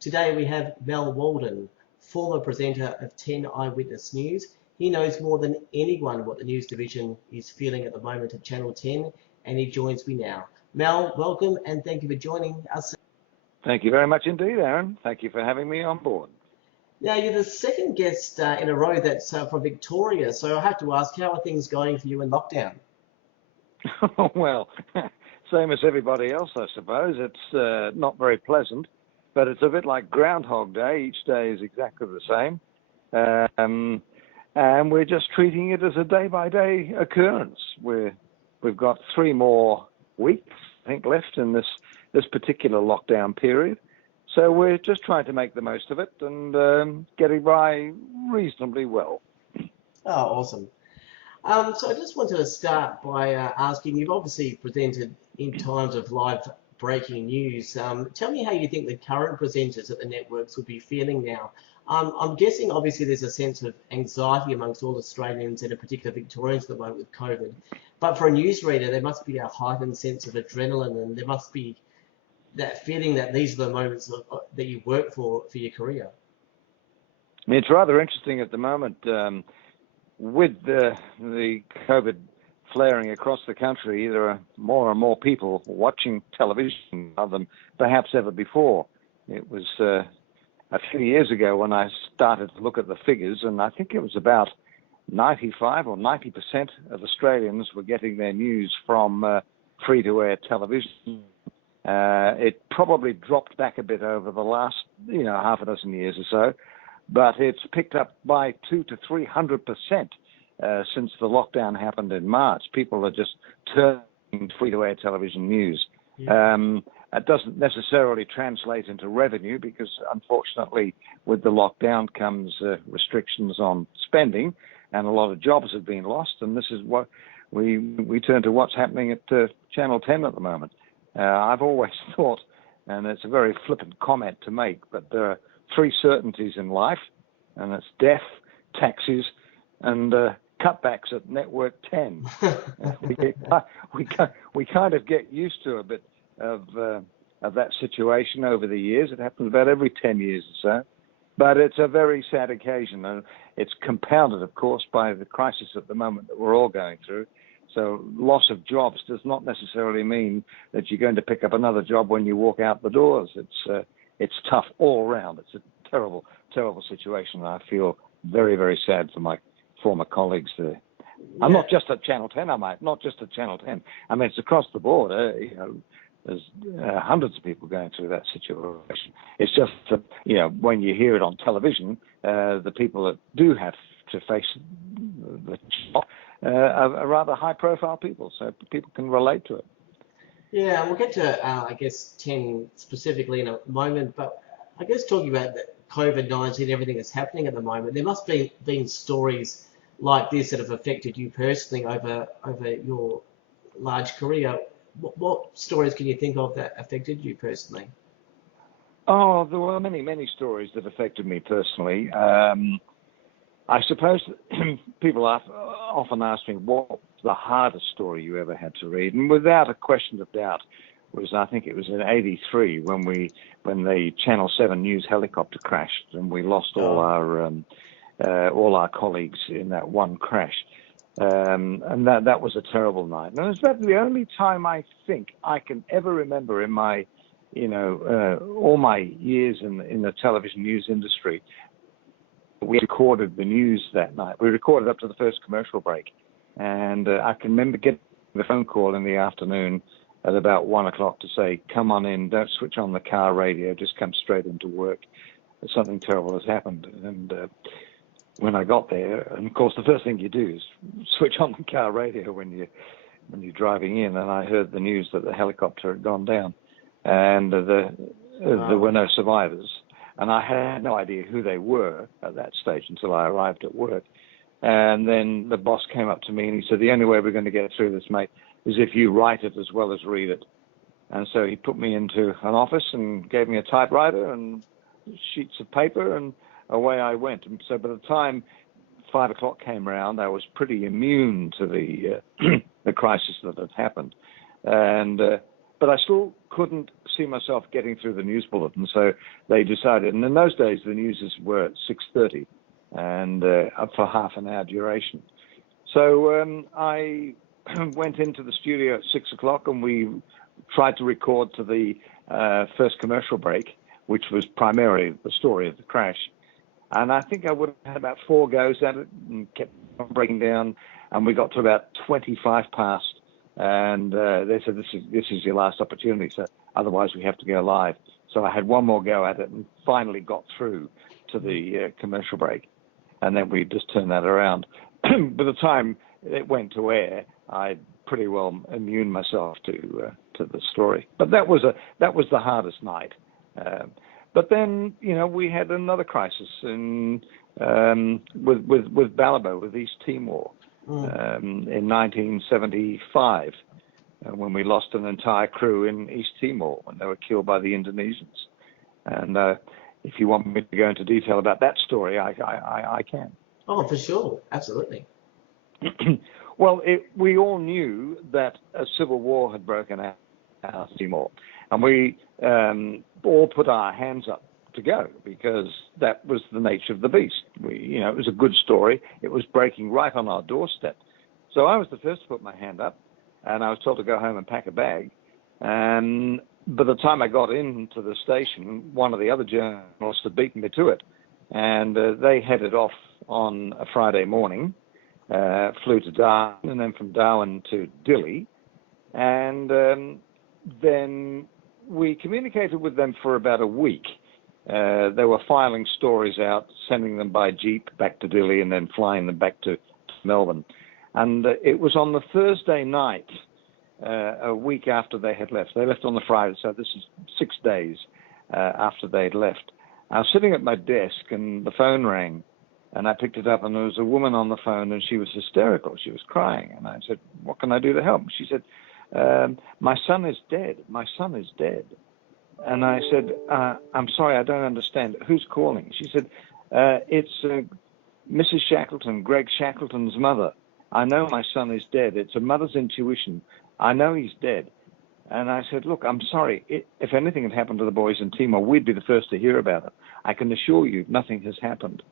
Today we have Mel Walden, former presenter of 10 Eyewitness News. He knows more than anyone what the news division is feeling at the moment at Channel 10, and he joins me now. Mel, welcome, and thank you for joining us. Thank you very much indeed, Aaron. Thank you for having me on board. Now, you're the second guest in a row that's from Victoria, so I have to ask, how are things going for you in lockdown? Well, same as everybody else, I suppose. It's not very pleasant, but it's a bit like Groundhog Day. Each day is exactly the same. And we're just treating it as a day-by-day occurrence. We've got 3 more weeks, I think, left in this particular lockdown period. So we're just trying to make the most of it and getting by reasonably well. Oh, awesome. So I just wanted to start by asking, you've obviously presented in times of live breaking news. Tell me how you think the current presenters at the networks would be feeling now. I'm guessing obviously there's a sense of anxiety amongst all Australians and in particular Victorians at the moment with COVID. But for a newsreader, there must be a heightened sense of adrenaline, and there must be that feeling that these are the moments that you work for your career. I mean, it's rather interesting at the moment with the COVID flaring across the country. There are more and more people watching television than perhaps ever before. It was a few years ago when I started to look at the figures, and I think it was about 95 or 90% of Australians were getting their news from free-to-air television. It probably dropped back a bit over the last, half a dozen years or so, but it's picked up by 200 to 300% since the lockdown happened in March. People are just turning free-to-air television news. Yeah. It doesn't necessarily translate into revenue because, unfortunately, with the lockdown comes restrictions on spending, and a lot of jobs have been lost. And this is what we turn to what's happening at Channel 10 at the moment. I've always thought, and it's a very flippant comment to make, but there are 3 certainties in life, and it's death, taxes, and cutbacks at Network 10. we kind of get used to a bit of that situation over the years. It happens about every 10 years or so. But it's a very sad occasion, and it's compounded, of course, by the crisis at the moment that we're all going through. So loss of jobs does not necessarily mean that you're going to pick up another job when you walk out the doors. It's tough all around. It's a terrible, terrible situation. I feel very, very sad for my former colleagues there. Yeah. I'm not just at Channel 10, not just at Channel 10. I mean, it's across the board. There's hundreds of people going through that situation. It's just that, when you hear it on television, the people that do have to face the shock are rather high-profile people, so people can relate to it. Yeah, we'll get to, I guess, 10 specifically in a moment, but I guess talking about the COVID-19, everything that's happening at the moment, there must be been stories like this that have affected you personally over your large career. What stories can you think of that affected you personally? Oh, there were many, many stories that affected me personally. I suppose people often ask me what was the hardest story you ever had to read, and without a question of doubt, I think it was in '83 when the Channel 7 news helicopter crashed, and we lost all our colleagues in that one crash, and that was a terrible night. And it's about the only time I think I can ever remember in my all my years in the television news industry. We recorded the news that night. We recorded up to the first commercial break. And I can remember getting the phone call in the afternoon at about 1 o'clock to say, come on in, don't switch on the car radio, just come straight into work. Something terrible has happened. And when I got there, and of course the first thing you do is switch on the car radio when you're driving in, and I heard the news that the helicopter had gone down. And there were no survivors. And I had no idea who they were at that stage until I arrived at work. And then the boss came up to me and he said, the only way we're going to get through this, mate, is if you write it as well as read it. And so he put me into an office and gave me a typewriter and sheets of paper, and away I went. And so by the time 5 o'clock came around, I was pretty immune to the crisis that had happened. And but I still couldn't see myself getting through the news bulletin. So they decided, and in those days the news were at 6:30 and up for half an hour duration. So I went into the studio at 6 o'clock and we tried to record to the first commercial break, which was primarily the story of the crash. And I think I would have had about 4 goes at it and kept on breaking down. And we got to about 25 past. And they said, this is your last opportunity. So otherwise we have to go live. So I had one more go at it and finally got through to the commercial break. And then we just turned that around. By the time it went to air, I'd pretty well immune myself to the story. But that was the hardest night. But then, we had another crisis with Balibo, with East Timor, in 1975, when we lost an entire crew in East Timor when they were killed by the Indonesians. And if you want me to go into detail about that story, I can. Oh, for sure. Absolutely. Well, we all knew that a civil war had broken out in Timor, and we all put our hands up to go because that was the nature of the beast. It was a good story. It was breaking right on our doorstep. So I was the first to put my hand up, and I was told to go home and pack a bag. And by the time I got into the station, one of the other journalists had beaten me to it, and they headed off on a Friday morning. Flew to Darwin, and then from Darwin to Dili. And then we communicated with them for about a week. They were filing stories out, sending them by jeep back to Dili, and then flying them back to Melbourne. And it was on the Thursday night, a week after they had left. They left on the Friday, so this is 6 days after they'd left. I was sitting at my desk, and the phone rang. And I picked it up, and there was a woman on the phone, and she was hysterical. She was crying. And I said, "What can I do to help?" She said, "My son is dead. My son is dead." And I said, "I'm sorry, I don't understand. Who's calling?" She said, "It's Mrs. Shackleton, Greg Shackleton's mother. I know my son is dead. It's a mother's intuition. I know he's dead." And I said, "Look, I'm sorry. If anything had happened to the boys in Timor, we'd be the first to hear about it. I can assure you nothing has happened."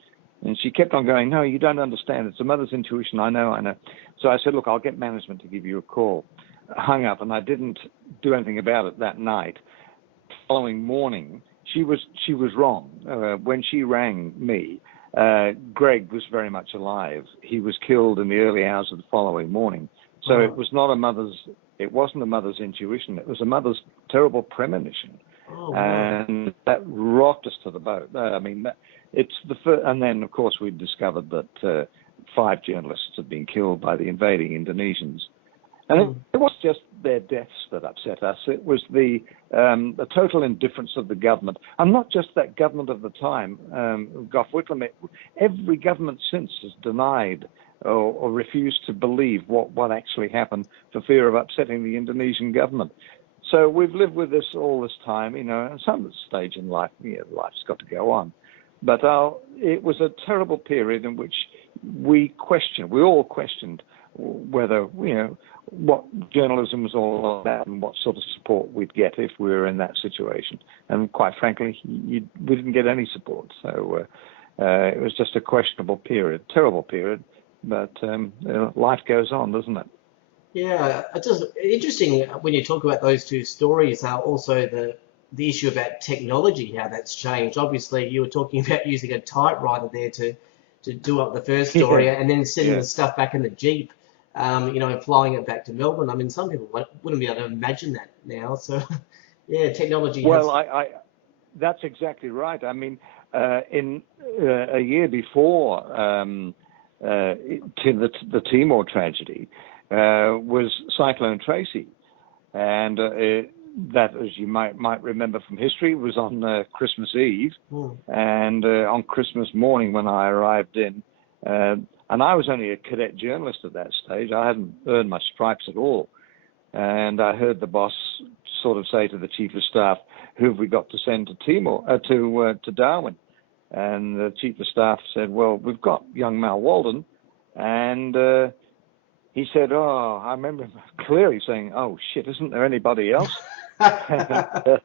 And she kept on going, "No, you don't understand. It's a mother's intuition. I know. So I said, "Look, I'll get management to give you a call." I hung up, and I didn't do anything about it that night. The following morning, she was wrong. When she rang me, Greg was very much alive. He was killed in the early hours of the following morning. So it wasn't a mother's intuition. It was a mother's terrible premonition. Oh, wow. And that rocked us to the boat. It's the first, and then of course we discovered that 5 journalists had been killed by the invading Indonesians, and it was just their deaths that upset us. It was the total indifference of the government, and not just that government of the time, Gough Whitlam. Every government since has denied or refused to believe what actually happened for fear of upsetting the Indonesian government. So we've lived with this all this time, at some stage in life, life's got to go on. But it was a terrible period in which we all questioned whether, what journalism was all about and what sort of support we'd get if we were in that situation. And quite frankly, we didn't get any support. So it was just a questionable period, terrible period. But life goes on, doesn't it? Yeah, it's just interesting when you talk about those two stories, how also the issue about technology, how that's changed. Obviously, you were talking about using a typewriter there to do up the first story, and then sending the stuff back in the Jeep, flying it back to Melbourne. I mean, some people wouldn't be able to imagine that now. So, yeah, technology. Well, that's exactly right. I mean, in a year before the Timor tragedy was Cyclone Tracy, and that, as you might remember from history, was on Christmas Eve, and on Christmas morning when I arrived in, and I was only a cadet journalist at that stage. I hadn't earned my stripes at all, and I heard the boss sort of say to the chief of staff, "Who have we got to send to Timor to Darwin?" And the chief of staff said, "Well, we've got young Mal Walden," and he said, "Oh," I remember clearly saying, "Oh shit, isn't there anybody else?" And,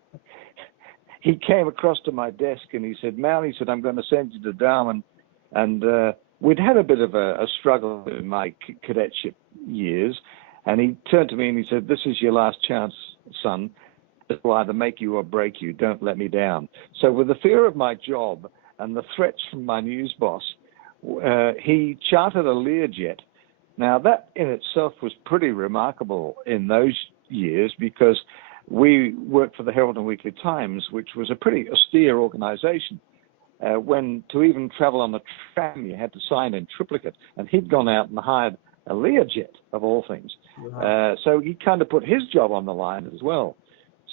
he came across to my desk and he said, "Mal," he said, "I'm going to send you to Darwin." And we'd had a bit of a struggle in my cadetship years. And he turned to me and he said, "This is your last chance, son. It will either make you or break you. Don't let me down." So with the fear of my job and the threats from my news boss, he chartered a Learjet. Now, that in itself was pretty remarkable in those years because we worked for the Herald and Weekly Times, which was a pretty austere organization. When to even travel on a tram, you had to sign in triplicate. And he'd gone out and hired a Learjet, of all things. Wow. So he kind of put his job on the line as well.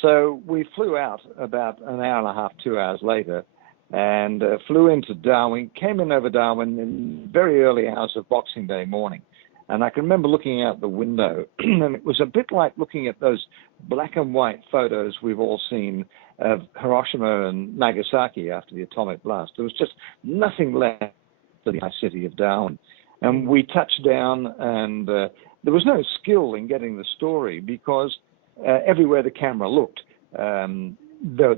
So we flew out about an hour and a half, 2 hours later, and flew into Darwin, came in over Darwin in very early hours of Boxing Day morning. And I can remember looking out the window, and it was a bit like looking at those black and white photos we've all seen of Hiroshima and Nagasaki after the atomic blast. There was just nothing left of the city of Darwin. And we touched down, and there was no skill in getting the story because everywhere the camera looked, there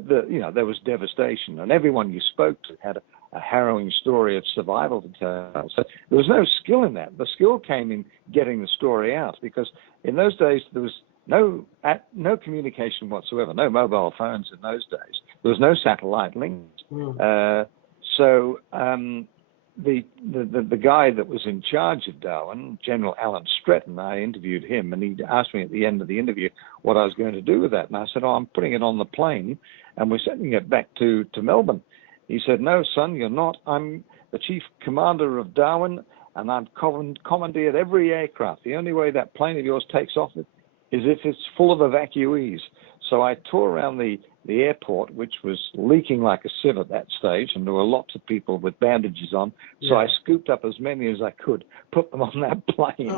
was devastation, and everyone you spoke to had a harrowing story of survival to tell. So there was no skill in that. The skill came in getting the story out because in those days there was no communication whatsoever, no mobile phones in those days. There was no satellite links. So the guy that was in charge of Darwin, General Alan Stretton, I interviewed him, and he asked me at the end of the interview what I was going to do with that. And I said, "Oh, I'm putting it on the plane, and we're sending it back to Melbourne." He said, "No, son, you're not. I'm the chief commander of Darwin, and I'm commandeered every aircraft. The only way that plane of yours takes off is if it's full of evacuees." So I tore around the airport, which was leaking like a sieve at that stage, and there were lots of people with bandages on. So I scooped up as many as I could, put them on that plane,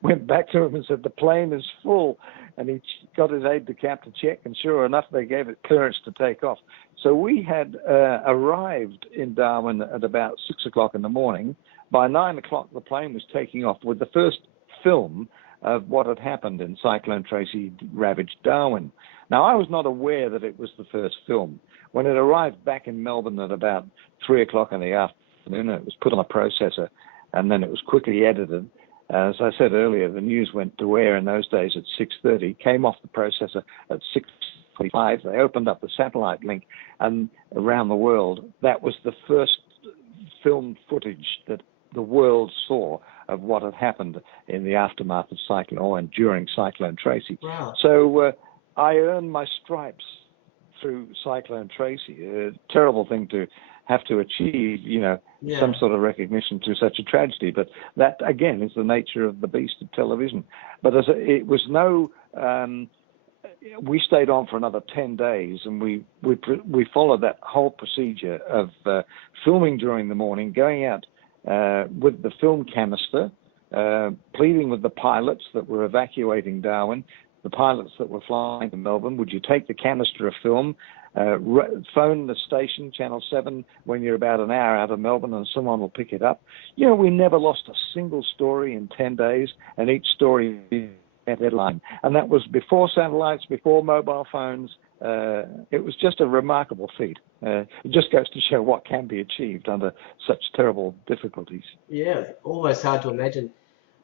went back to him and said, "The plane is full." And he got his aide-de-camp to check, and sure enough, they gave it clearance to take off. So we had arrived in Darwin at about 6 o'clock in the morning. By 9 o'clock, the plane was taking off with the first film of what had happened in Cyclone Tracy ravaged Darwin. Now, I was not aware that it was the first film. When it arrived back in Melbourne at about 3 o'clock in the afternoon, it was put on a processor, and then it was quickly edited. As I said earlier, the news went to air in those days at 6:30, came off the processor at 6:45. They opened up the satellite link, and around the world, that was the first film footage that the world saw of what had happened in the aftermath of Cyclone and during Cyclone Tracy. Wow. So I earned my stripes through Cyclone Tracy. A terrible thing to have to achieve, some sort of recognition through such a tragedy. But that, again, is the nature of the beast of television. But it was we stayed on for another 10 days, and we followed that whole procedure of filming during the morning, going out with the film canister, pleading with the pilots that were evacuating Darwin, the pilots that were flying to Melbourne, would you take the canister of film, phone the station, Channel 7, when you're about an hour out of Melbourne and someone will pick it up. We never lost a single story in 10 days, and each story had a headline. And that was before satellites, before mobile phones. It was just a remarkable feat. It just goes to show what can be achieved under such terrible difficulties. Yeah, almost hard to imagine.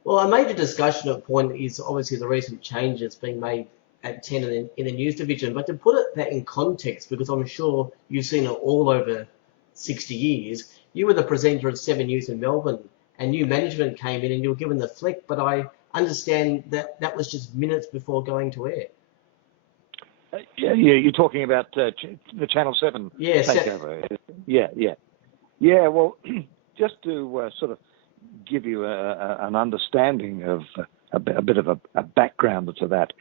Well, a major discussion point is obviously the recent changes being made at 10 in the news division. But to put that in context, because I'm sure you've seen it all over 60 years, you were the presenter of 7 News in Melbourne, and new management came in and you were given the flick. But I understand that was just minutes before going to air. Yeah, you're talking about the Channel 7 takeover. Yeah, well, just to sort of give you an understanding of a bit of a background to that.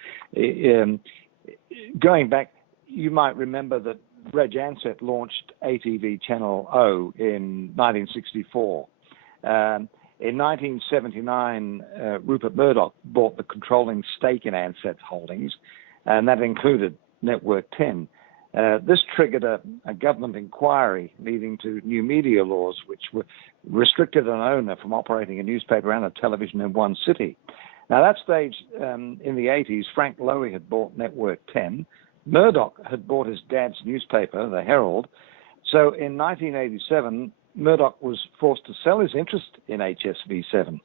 Going back, you might remember that Reg Ansett launched ATV Channel O in 1964. In 1979, Rupert Murdoch bought the controlling stake in Ansett's holdings, and that included Network 10. This triggered a government inquiry leading to new media laws, which restricted an owner from operating a newspaper and a television in one city. Now, at that stage, in the 80s, Frank Lowy had bought Network 10, Murdoch had bought his dad's newspaper, the Herald. So in 1987, Murdoch was forced to sell his interest in HSV7.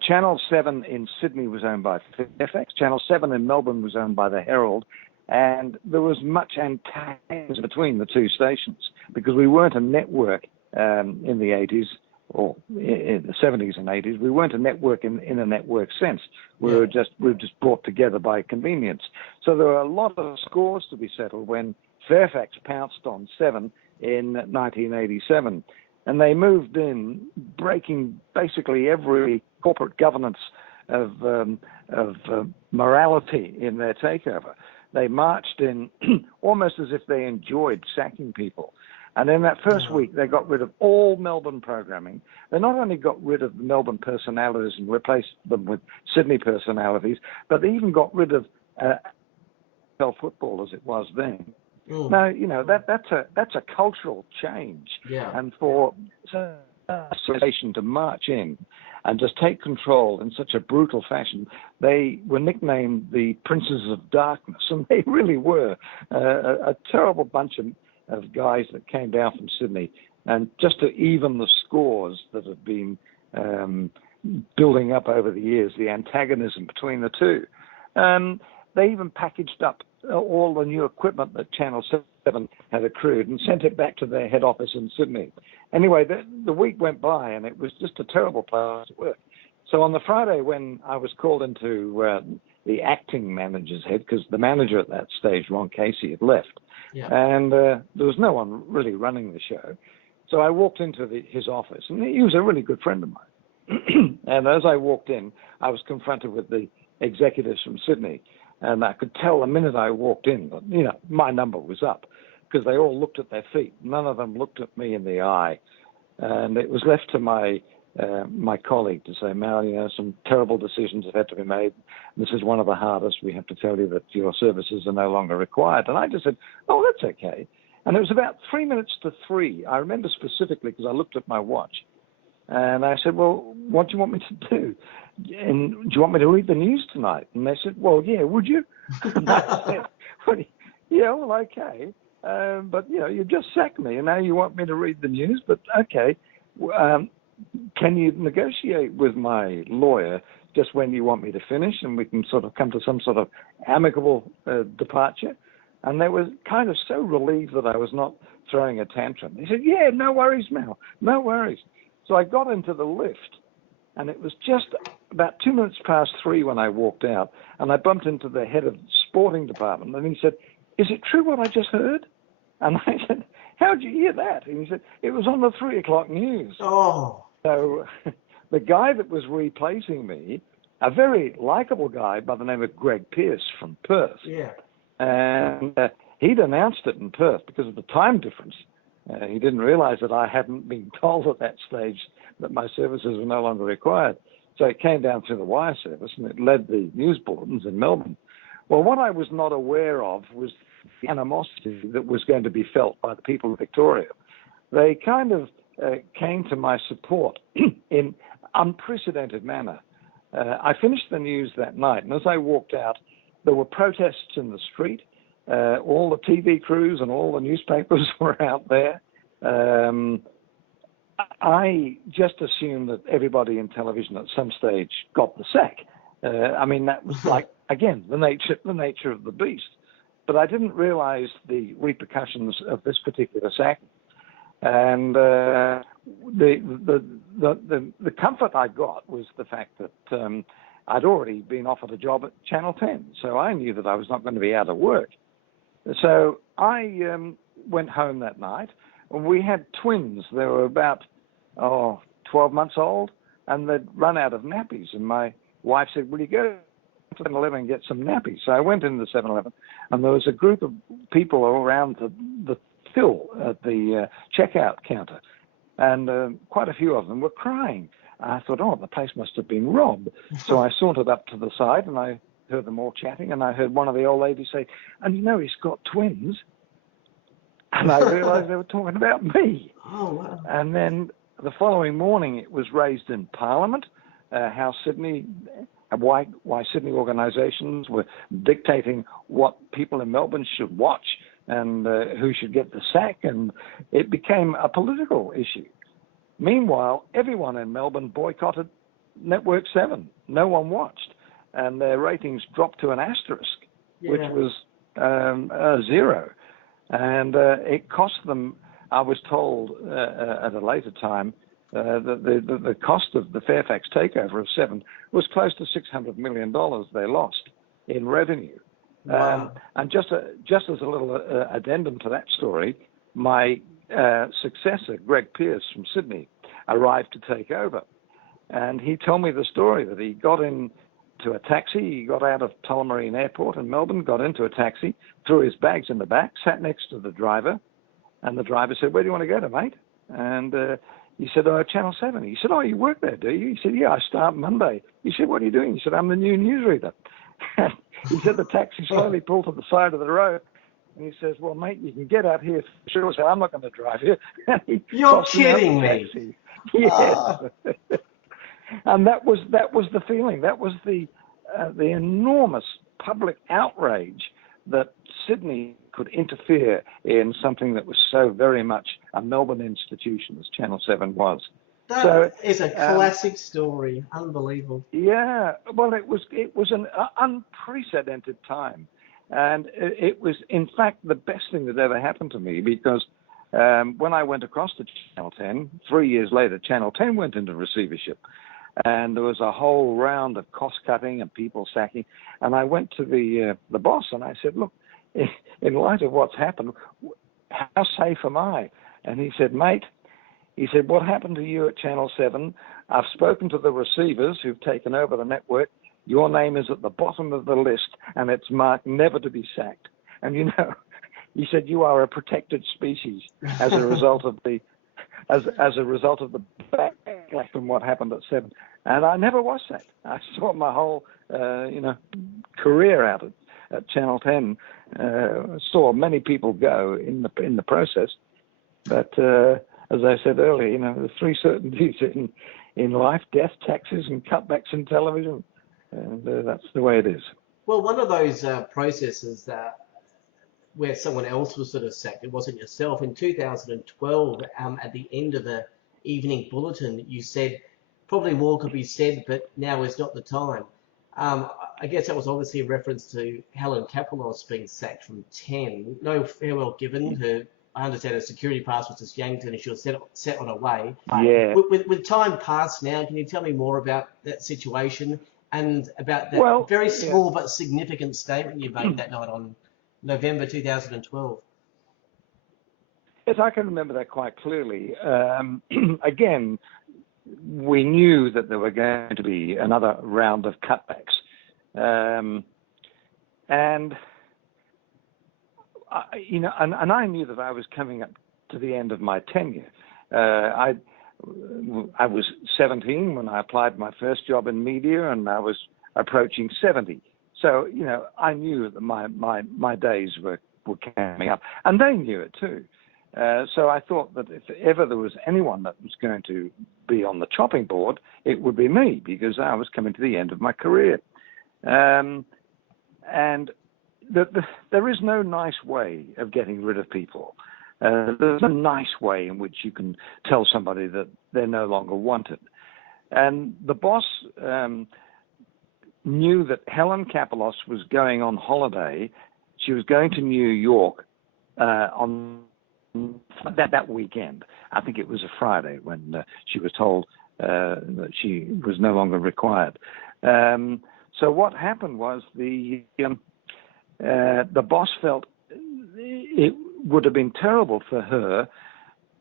Channel 7 in Sydney was owned by Fairfax. Channel 7 in Melbourne was owned by the Herald. And there was much antagonism between the two stations because we weren't a network in the 80s or in the 70s and 80s. We weren't a network in a network sense. We were just brought together by convenience. So there were a lot of scores to be settled when Fairfax pounced on 7 in 1987. And they moved in, breaking basically every corporate governance of morality in their takeover. They marched in almost as if they enjoyed sacking people. And in that first week, they got rid of all Melbourne programming. They not only got rid of the Melbourne personalities and replaced them with Sydney personalities, but they even got rid of football as it was then. Now, you know, that's a cultural change. Yeah. And for a association to march in and just take control in such a brutal fashion, they were nicknamed the Princes of Darkness, and they really were a terrible bunch of guys that came down from Sydney, and just to even the scores that have been building up over the years, the antagonism between the two. They even packaged up all the new equipment that Channel 7 had accrued and sent it back to their head office in Sydney. Anyway, the week went by and it was just a terrible place to work. So on the Friday when I was called into the acting manager's head, because the manager at that stage, Ron Casey, had left, and there was no one really running the show. So I walked into his office, and he was a really good friend of mine. And as I walked in, I was confronted with the executives from Sydney. And I could tell the minute I walked in that, you know, my number was up because they all looked at their feet. None of them looked at me in the eye. And it was left to my colleague to say, Mal, you know, some terrible decisions have had to be made. This is one of the hardest. We have to tell you that your services are no longer required. And I just said, oh, that's okay. And it was about 3 minutes to 3. I remember specifically because I looked at my watch. And I said, well, what do you want me to do? And do you want me to read the news tonight? And they said, well, yeah, would you? And I said, well, yeah, well, okay. But, you know, you just sacked me, and now you want me to read the news? But, okay. Can you negotiate with my lawyer just when you want me to finish, and we can sort of come to some sort of amicable departure? And they were kind of so relieved that I was not throwing a tantrum. They said, yeah, no worries, Mel, no worries. So I got into the lift, and it was just about 2 minutes past 3 when I walked out, and I bumped into the head of the sporting department, and he said, is it true what I just heard? And I said, how'd you hear that? And he said, it was on the 3 o'clock news. Oh. So the guy that was replacing me, a very likable guy by the name of Greg Pearce from Perth. Yeah. And he'd announced it in Perth because of the time difference. He didn't realize that I hadn't been told at that stage that my services were no longer required. So it came down through the wire service, and it led the news bulletins in Melbourne. Well, what I was not aware of was the animosity that was going to be felt by the people of Victoria. They kind of came to my support in unprecedented manner. I finished the news that night, and as I walked out, there were protests in the street. All the TV crews and all the newspapers were out there. I just assumed that everybody in television at some stage got the sack. I mean, that was like, again, the nature of the beast. But I didn't realize the repercussions of this particular sack. And the comfort I got was the fact that I'd already been offered a job at Channel 10, so I knew that I was not going to be out of work. So I went home that night, and we had twins. They were about 12 months old, and they'd run out of nappies. And my wife said, will you go to 7-Eleven and get some nappies? So I went into the 7-Eleven, and there was a group of people around the till at the checkout counter, and quite a few of them were crying. I thought, oh, the place must have been robbed. So I sauntered up to the side, and I heard them all chatting, and I heard one of the old ladies say, and you know, he's got twins. And I realized they were talking about me. Oh, wow. And then the following morning, it was raised in Parliament, House Sydney, why Sydney organisations were dictating what people in Melbourne should watch and who should get the sack, and it became a political issue. Meanwhile, everyone in Melbourne boycotted Network 7. No one watched, and their ratings dropped to an asterisk, which was a 0. And it cost them, I was told at a later time, that the cost of the Fairfax takeover of 7 was close to $600 million they lost in revenue. Wow. And just as a little addendum to that story, my successor, Greg Pearce from Sydney, arrived to take over. And he told me the story that he got into a taxi. He got out of Tullamarine Airport in Melbourne, got into a taxi, threw his bags in the back, sat next to the driver, and the driver said, "Where do you want to go to, mate?" And he said, "Oh, Channel 7. He said, "Oh, you work there, do you?" He said, "Yeah, I start Monday." He said, "What are you doing?" He said, "I'm the new newsreader." He said the taxi slowly pulled to the side of the road. And he says, "Well, mate, you can get out here for sure." I said, "I'm not going to drive you." You're kidding me. Yes. Oh. And that was the feeling. That was the enormous public outrage that Sydney could interfere in something that was so very much a Melbourne institution as Channel 7 was. That is a classic story. Unbelievable. Yeah, well, it was an unprecedented time, and it was, in fact, the best thing that ever happened to me, because when I went across to Channel 10, 3 years later, Channel 10 went into receivership, and there was a whole round of cost cutting and people sacking, and I went to the boss and I said, "Look, in light of what's happened, how safe am I?" And he said, "Mate," he said, "what happened to you at Channel 7? I've spoken to the receivers who've taken over the network. Your name is at the bottom of the list, and it's marked never to be sacked. And you know," he said, "you are a protected species as a result of the backlash from what happened at 7." And I never was sacked. I saw my whole career out at Channel 10. Saw many people go in the process, but as I said earlier, you know, the three certainties in life: death, taxes, and cutbacks in television. And that's the way it is. Well, one of those processes that where someone else was sort of sacked, it wasn't yourself. In 2012, at the end of the evening bulletin, you said, "Probably more could be said, but now is not the time." I guess that was obviously a reference to Helen Kapelos being sacked from 10. No farewell given. I understand her security pass was just yanked and she was set on her way. Yeah. With time past now, can you tell me more about that situation and about that very small but significant statement you made that night on November 2012? Yes, I can remember that quite clearly. Again, we knew that there were going to be another round of cutbacks. And I knew that I was coming up to the end of my tenure. I was 17 when I applied my first job in media, and I was approaching 70. So, you know, I knew that my days were coming up, and they knew it too. So I thought that if ever there was anyone that was going to be on the chopping board, it would be me, because I was coming to the end of my career. And there is no nice way of getting rid of people. There's no nice way in which you can tell somebody that they're no longer wanted. And the boss knew that Helen Kapelos was going on holiday. She was going to New York on that weekend. I think it was a Friday when she was told that she was no longer required. So what happened was the boss felt it would have been terrible for her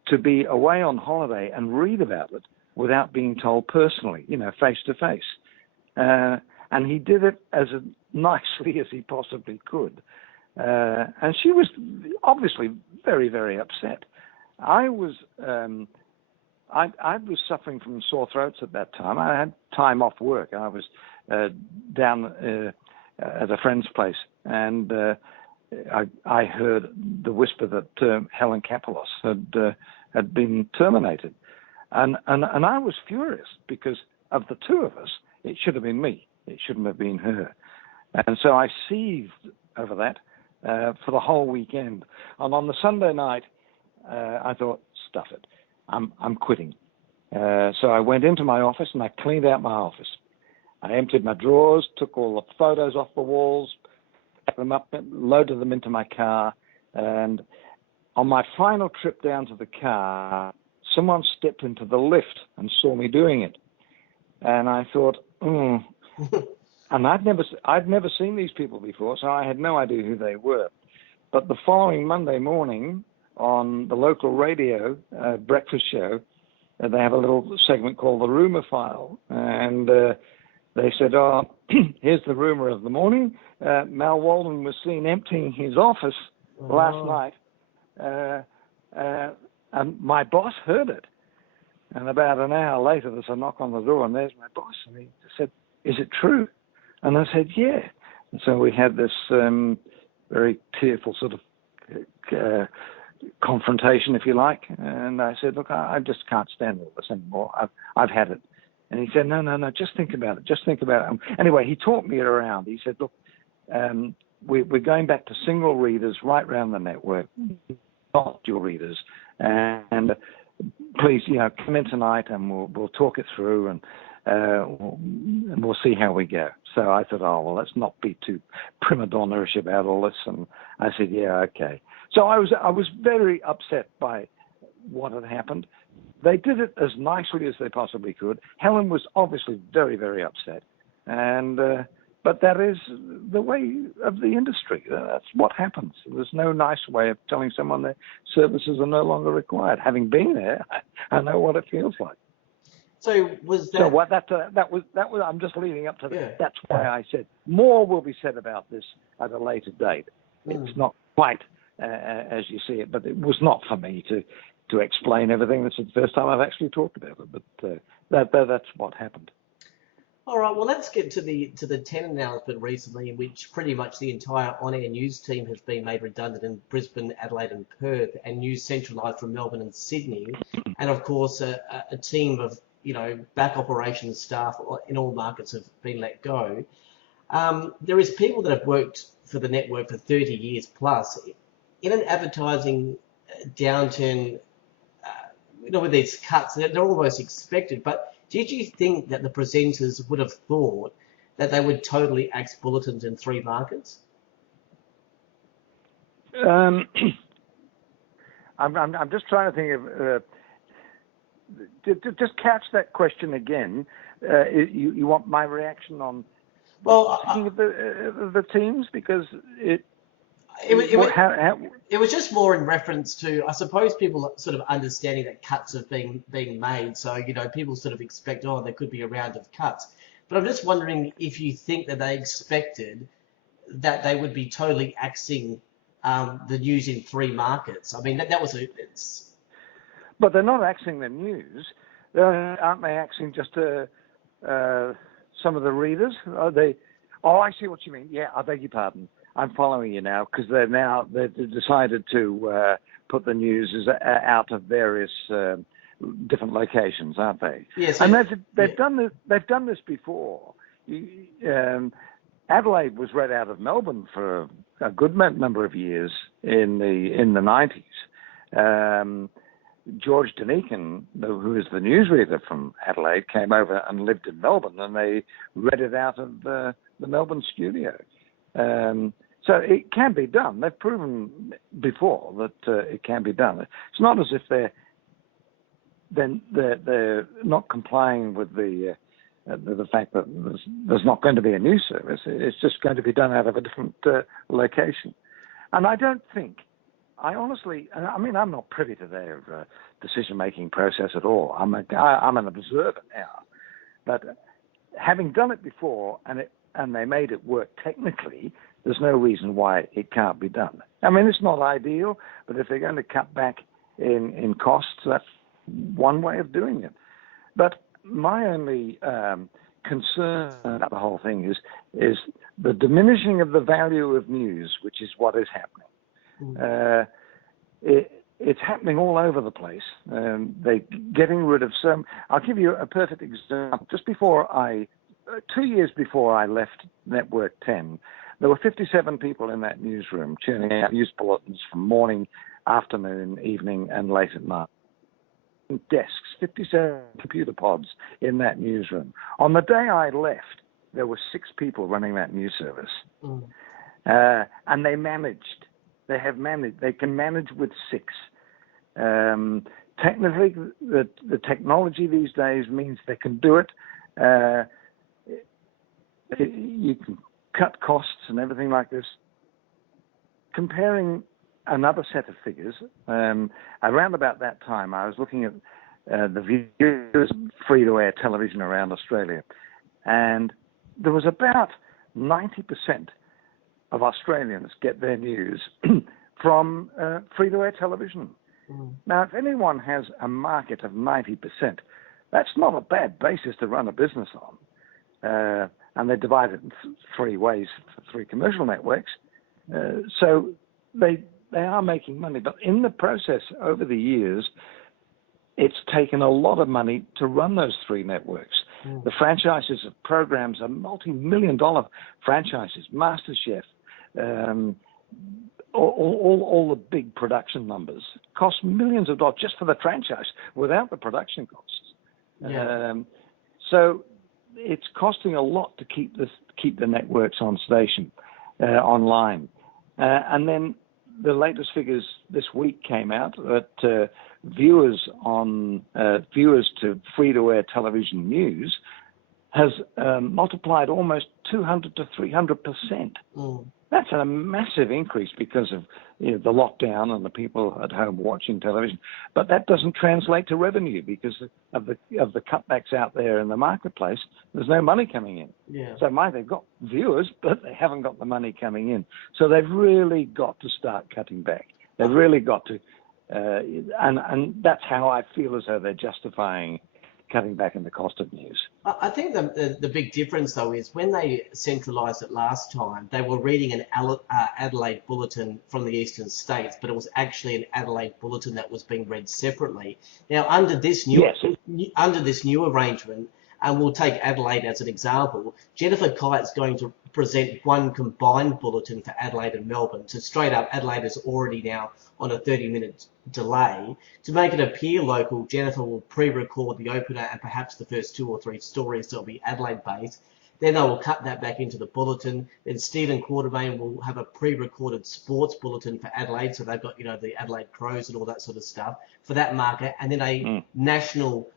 to be away on holiday and read about it without being told personally, you know, face to face. And he did it as nicely as he possibly could. And she was obviously very, very upset. I was suffering from sore throats at that time. I had time off work. I was down at a friend's place, and I heard the whisper that Helen Kapelos had been terminated, and I was furious because of the two of us. It should have been me. It shouldn't have been her. And so I seethed over that for the whole weekend. And on the Sunday night, I thought, stuff it, I'm quitting. So I went into my office and I cleaned out my office. I emptied my drawers, took all the photos off the walls, packed them up, loaded them into my car, and on my final trip down to the car, someone stepped into the lift and saw me doing it. And I thought, and I'd never seen these people before, so I had no idea who they were. But the following Monday morning on the local radio breakfast show, they have a little segment called the Rumour File. And they said, here's the rumour of the morning. Mal Walden was seen emptying his office last night. And my boss heard it. And about an hour later, there's a knock on the door, and there's my boss. And he said, is it true? And I said, yeah. And so we had this very tearful sort of confrontation, if you like. And I said, look, I just can't stand all this anymore. I've had it. And he said, no, just think about it. Just think about it. Anyway, he talked me around. He said, look, we're going back to single readers right around the network, not dual readers. And please, come in tonight and we'll talk it through and we'll see how we go. So I thought, well, let's not be too prima donna-ish about all this. And I said, yeah, okay. So I was very upset by what had happened. They did it as nicely as they possibly could. Helen was obviously very, very upset. And but that is the way of the industry. That's what happens. There's no nice way of telling someone their services are no longer required. Having been there, I know what it feels like. So was that? So what that was. I'm just leading up to that. Yeah. That's why I said more will be said about this at a later date. It's not quite as you see it, but it was not for me to explain everything. This is the first time I've actually talked about it, but that's what happened. All right, well, let's get to the 10 announcement recently, in which pretty much the entire on-air news team has been made redundant in Brisbane, Adelaide and Perth, and news centralised from Melbourne and Sydney, and of course a team of back operations staff in all markets have been let go. There is people that have worked for the network for 30 years plus. In an advertising downturn, with these cuts, they're almost expected, but did you think that the presenters would have thought that they would totally axe bulletins in 3 markets? I'm just trying to think of just catch that question again. You want my reaction on the teams, because it was just more in reference to, I suppose, people sort of understanding that cuts have been being made. So, people sort of expect, there could be a round of cuts. But I'm just wondering if you think that they expected that they would be totally axing the news in 3 markets. I mean, that was it's. But they're not axing the news. Aren't they axing just some of the readers? Are they? Oh, I see what you mean. Yeah, I beg your pardon. I'm following you now, because they've decided to put the news out of various different locations, aren't they? Yes. And they've done this. They've done this before. Adelaide was read out of Melbourne for a good number of years in the 90s. George Denikin, who is the newsreader from Adelaide, came over and lived in Melbourne, and they read it out of the Melbourne studio. So it can be done. They've proven before that it can be done. It's not as if they're not complying with the fact that there's not going to be a news service. It's just going to be done out of a different location. And I honestly, I'm not privy to their decision-making process at all. I'm an observer now. But having done it before and they made it work technically, there's no reason why it can't be done. I mean, it's not ideal, but if they're going to cut back in costs, that's one way of doing it. But my only concern about the whole thing is the diminishing of the value of news, which is what is happening. It's happening all over the place. They're getting rid of some. I'll give you a perfect example. Just before I 2 years before I left Network 10, there were 57 people in that newsroom churning out news bulletins from morning, afternoon, evening, and late at night. Desks, 57 computer pods in that newsroom. On the day I left, there were 6 people running that news service. And they can manage with 6. Technically, the technology these days means they can do it. You can cut costs and everything like this. Comparing another set of figures, around about that time, I was looking at the viewers free-to-air television around Australia, and there was about 90% of Australians get their news from free-to-air television. Now, if anyone has a market of 90%, that's not a bad basis to run a business on. And they divide it in 3 ways for 3 commercial networks. So they are making money. But in the process, over the years, it's taken a lot of money to run those 3 networks. The franchises of programs are multi-million-dollar franchises, MasterChef, all the big production numbers cost millions of dollars just for the franchise without the production costs. So it's costing a lot to keep the networks on station, online. And then the latest figures this week came out that viewers to free-to-air television news has multiplied almost 200 to 300%. That's a massive increase because of the lockdown and the people at home watching television. But that doesn't translate to revenue because of the cutbacks out there in the marketplace. There's no money coming in. So they've got viewers, but they haven't got the money coming in. So they've really got to start cutting back. They've really got to, and that's how I feel as though they're justifying cutting back in the cost of news. I think the big difference, though, is when they centralised it last time, they were reading an Adelaide bulletin from the eastern states, but it was actually an Adelaide bulletin that was being read separately. Now, under this new arrangement, and we'll take Adelaide as an example, Jennifer Kite's going to present one combined bulletin for Adelaide and Melbourne. So straight up, Adelaide is already now on a 30-minute delay. To make it appear local, Jennifer will pre-record the opener and perhaps the first 2 or 3 stories that will be Adelaide-based. Then they will cut that back into the bulletin. Then Stephen Quartermain will have a pre-recorded sports bulletin for Adelaide. So they've got, the Adelaide Crows and all that sort of stuff for that market. And then a national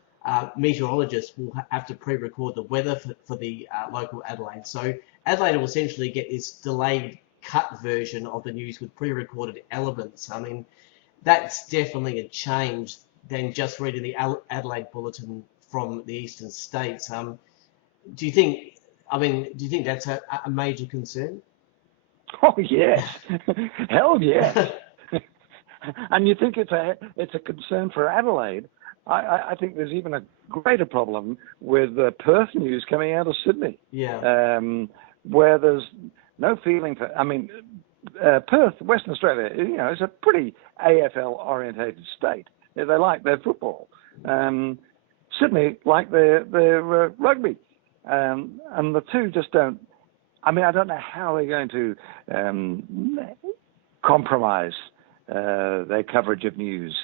meteorologist will have to pre-record the weather for the local Adelaide. So Adelaide will essentially get this delayed cut version of the news with pre-recorded elements. I mean, that's definitely a change than just reading the Adelaide bulletin from the eastern states. Do you think that's a major concern? Oh yes, hell yes. And you think it's a concern for Adelaide? I think there's even a greater problem with Perth news coming out of Sydney. Where there's no feeling for. I mean, Perth, Western Australia, is a pretty AFL-orientated state. They like their football. Sydney like their rugby, and the two just don't. I mean, I don't know how they're going to compromise their coverage of news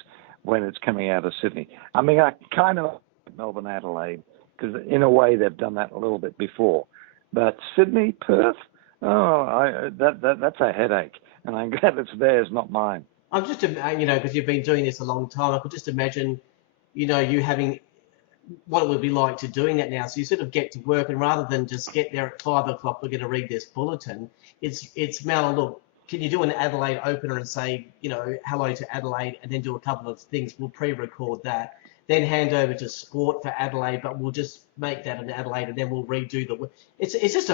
when it's coming out of Sydney. I mean, I kind of like Melbourne, Adelaide, because in a way they've done that a little bit before. But Sydney, Perth, that's a headache, and I'm glad it's theirs, not mine. I'm just, because you've been doing this a long time, I could just imagine, you having what it would be like to doing that now. So you sort of get to work, and rather than just get there at 5 o'clock, we're going to read this bulletin. It's Mel, look, can you do an Adelaide opener and say, hello to Adelaide, and then do a couple of things? We'll pre-record that, then hand over to sport for Adelaide, but we'll just make that an Adelaide, and then we'll redo the. It's just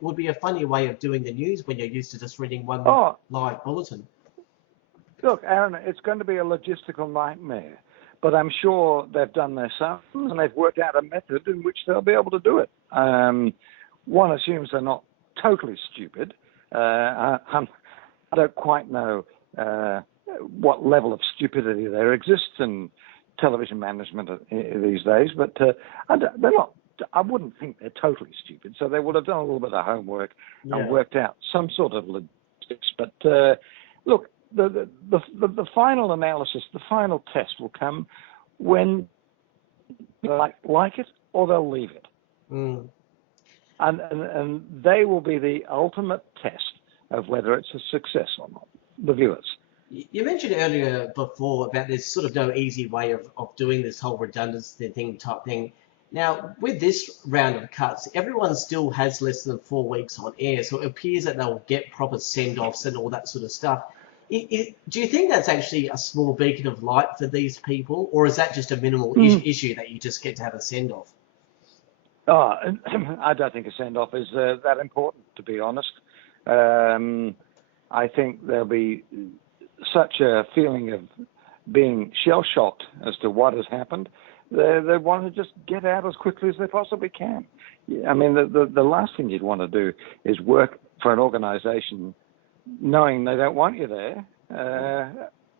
would be a funny way of doing the news when you're used to just reading one live bulletin. Look, Aaron, it's going to be a logistical nightmare, but I'm sure they've done their sums and they've worked out a method in which they'll be able to do it. One assumes they're not totally stupid. I don't quite know what level of stupidity there exists in television management these days, but they're not I wouldn't think they're totally stupid. So they would have done a little bit of homework and Yeah. worked out some sort of logistics. But look, the final analysis, the final test will come when they like it or they'll leave it. Mm. And they will be the ultimate test of whether it's a success or not, the viewers. You mentioned earlier before about there's sort of no easy way of doing this whole redundancy thing type thing. Now, with this round of cuts, everyone still has less than 4 weeks on air, so it appears that they'll get proper send-offs and all that sort of stuff. Do you think that's actually a small beacon of light for these people, or is that just a minimal issue that you just get to have a send-off? Oh, I don't think a send-off is that important, to be honest. I think there'll be such a feeling of being shell-shocked as to what has happened. They want to just get out as quickly as they possibly can. I mean, the last thing you'd want to do is work for an organization knowing they don't want you there.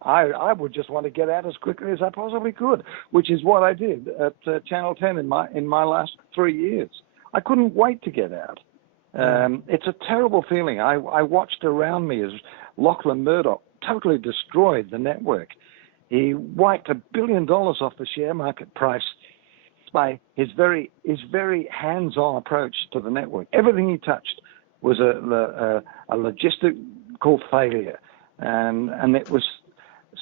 I would just want to get out as quickly as I possibly could, which is what I did at Channel 10 in my last 3 years. I couldn't wait to get out. It's a terrible feeling. I watched around me as Lachlan Murdoch totally destroyed the network. He wiped $1 billion off the share market price by his very hands-on approach to the network. Everything he touched was a logistical failure, and it was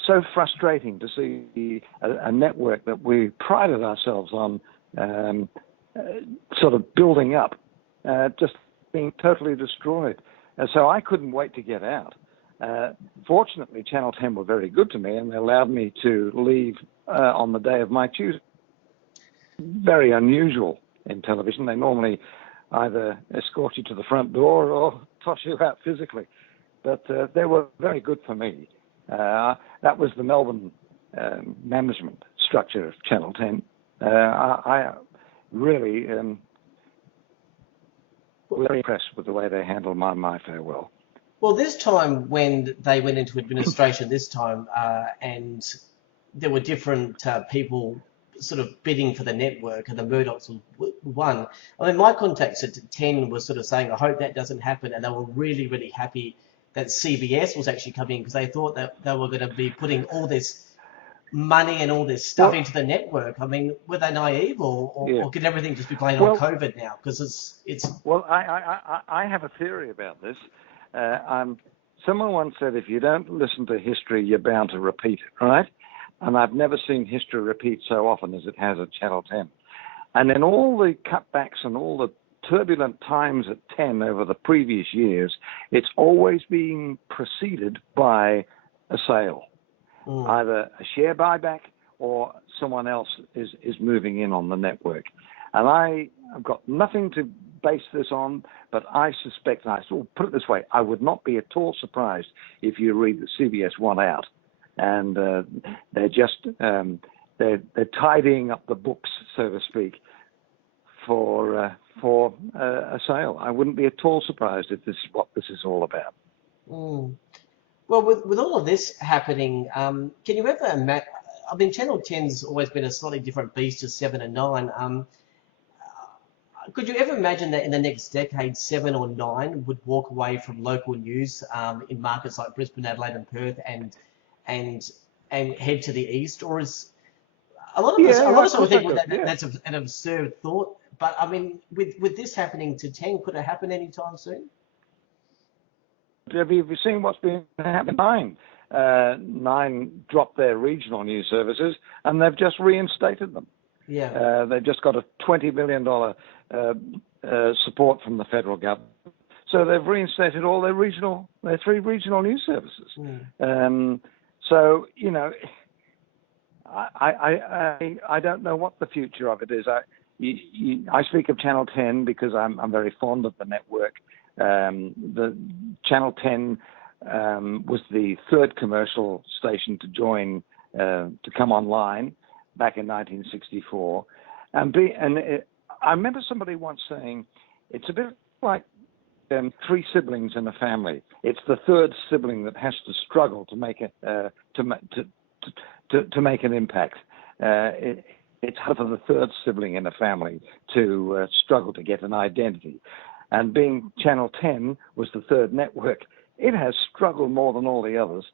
so frustrating to see a network that we prided ourselves on sort of building up, just being totally destroyed. And so I couldn't wait to get out. Fortunately, Channel 10 were very good to me, and they allowed me to leave on the day of my choosing. Very unusual in television. They normally either escort you to the front door or toss you out physically. But they were very good for me. That was the Melbourne management structure of Channel 10. I really was very impressed with the way they handled my farewell. Well, this time when they went into administration and there were different people sort of bidding for the network and the Murdochs won. I mean, my contacts at 10 were sort of saying, I hope that doesn't happen. And they were really, really happy that CBS was actually coming because they thought that they were going to be putting all this money and all this stuff into the network. I mean, were they naive or could everything just be blamed on COVID now? Because it's... Well, I have a theory about this. Someone once said, if you don't listen to history, you're bound to repeat it, right? And I've never seen history repeat so often as it has at Channel 10. And in all the cutbacks and all the turbulent times at 10 over the previous years, it's always been preceded by a sale, either a share buyback or someone else is moving in on the network. And I've got nothing to base this on, but I suspect, and I will put it this way, I would not be at all surprised if you read that CBS won out, and they're just they're tidying up the books, so to speak, for a sale. I wouldn't be at all surprised if this is what this is all about. Well, with all of this happening, can you ever imagine? I mean, Channel 10's always been a slightly different beast to 7 and 9. Could you ever imagine that in the next decade, 7 or 9 would walk away from local news in markets like Brisbane, Adelaide, and Perth, and head to the east? Or is a lot of us think that's an absurd thought? But I mean, with this happening to 10, could it happen anytime soon? Have you seen what's been happening? 9 dropped their regional news services, and they've just reinstated them. Yeah. They've just got a $20 million support from the federal government. So they've reinstated all their 3 regional news services. So, you know, I don't know what the future of it is. I speak of Channel 10 because I'm very fond of the network. The Channel 10 was the 3rd commercial station to join, to come online back in 1964. I remember somebody once saying, it's a bit like 3 siblings in a family. It's the 3rd sibling that has to struggle to make it to make an impact. it's hard for the third sibling in a family to struggle to get an identity. And being Channel 10 was the third network, it has struggled more than all the others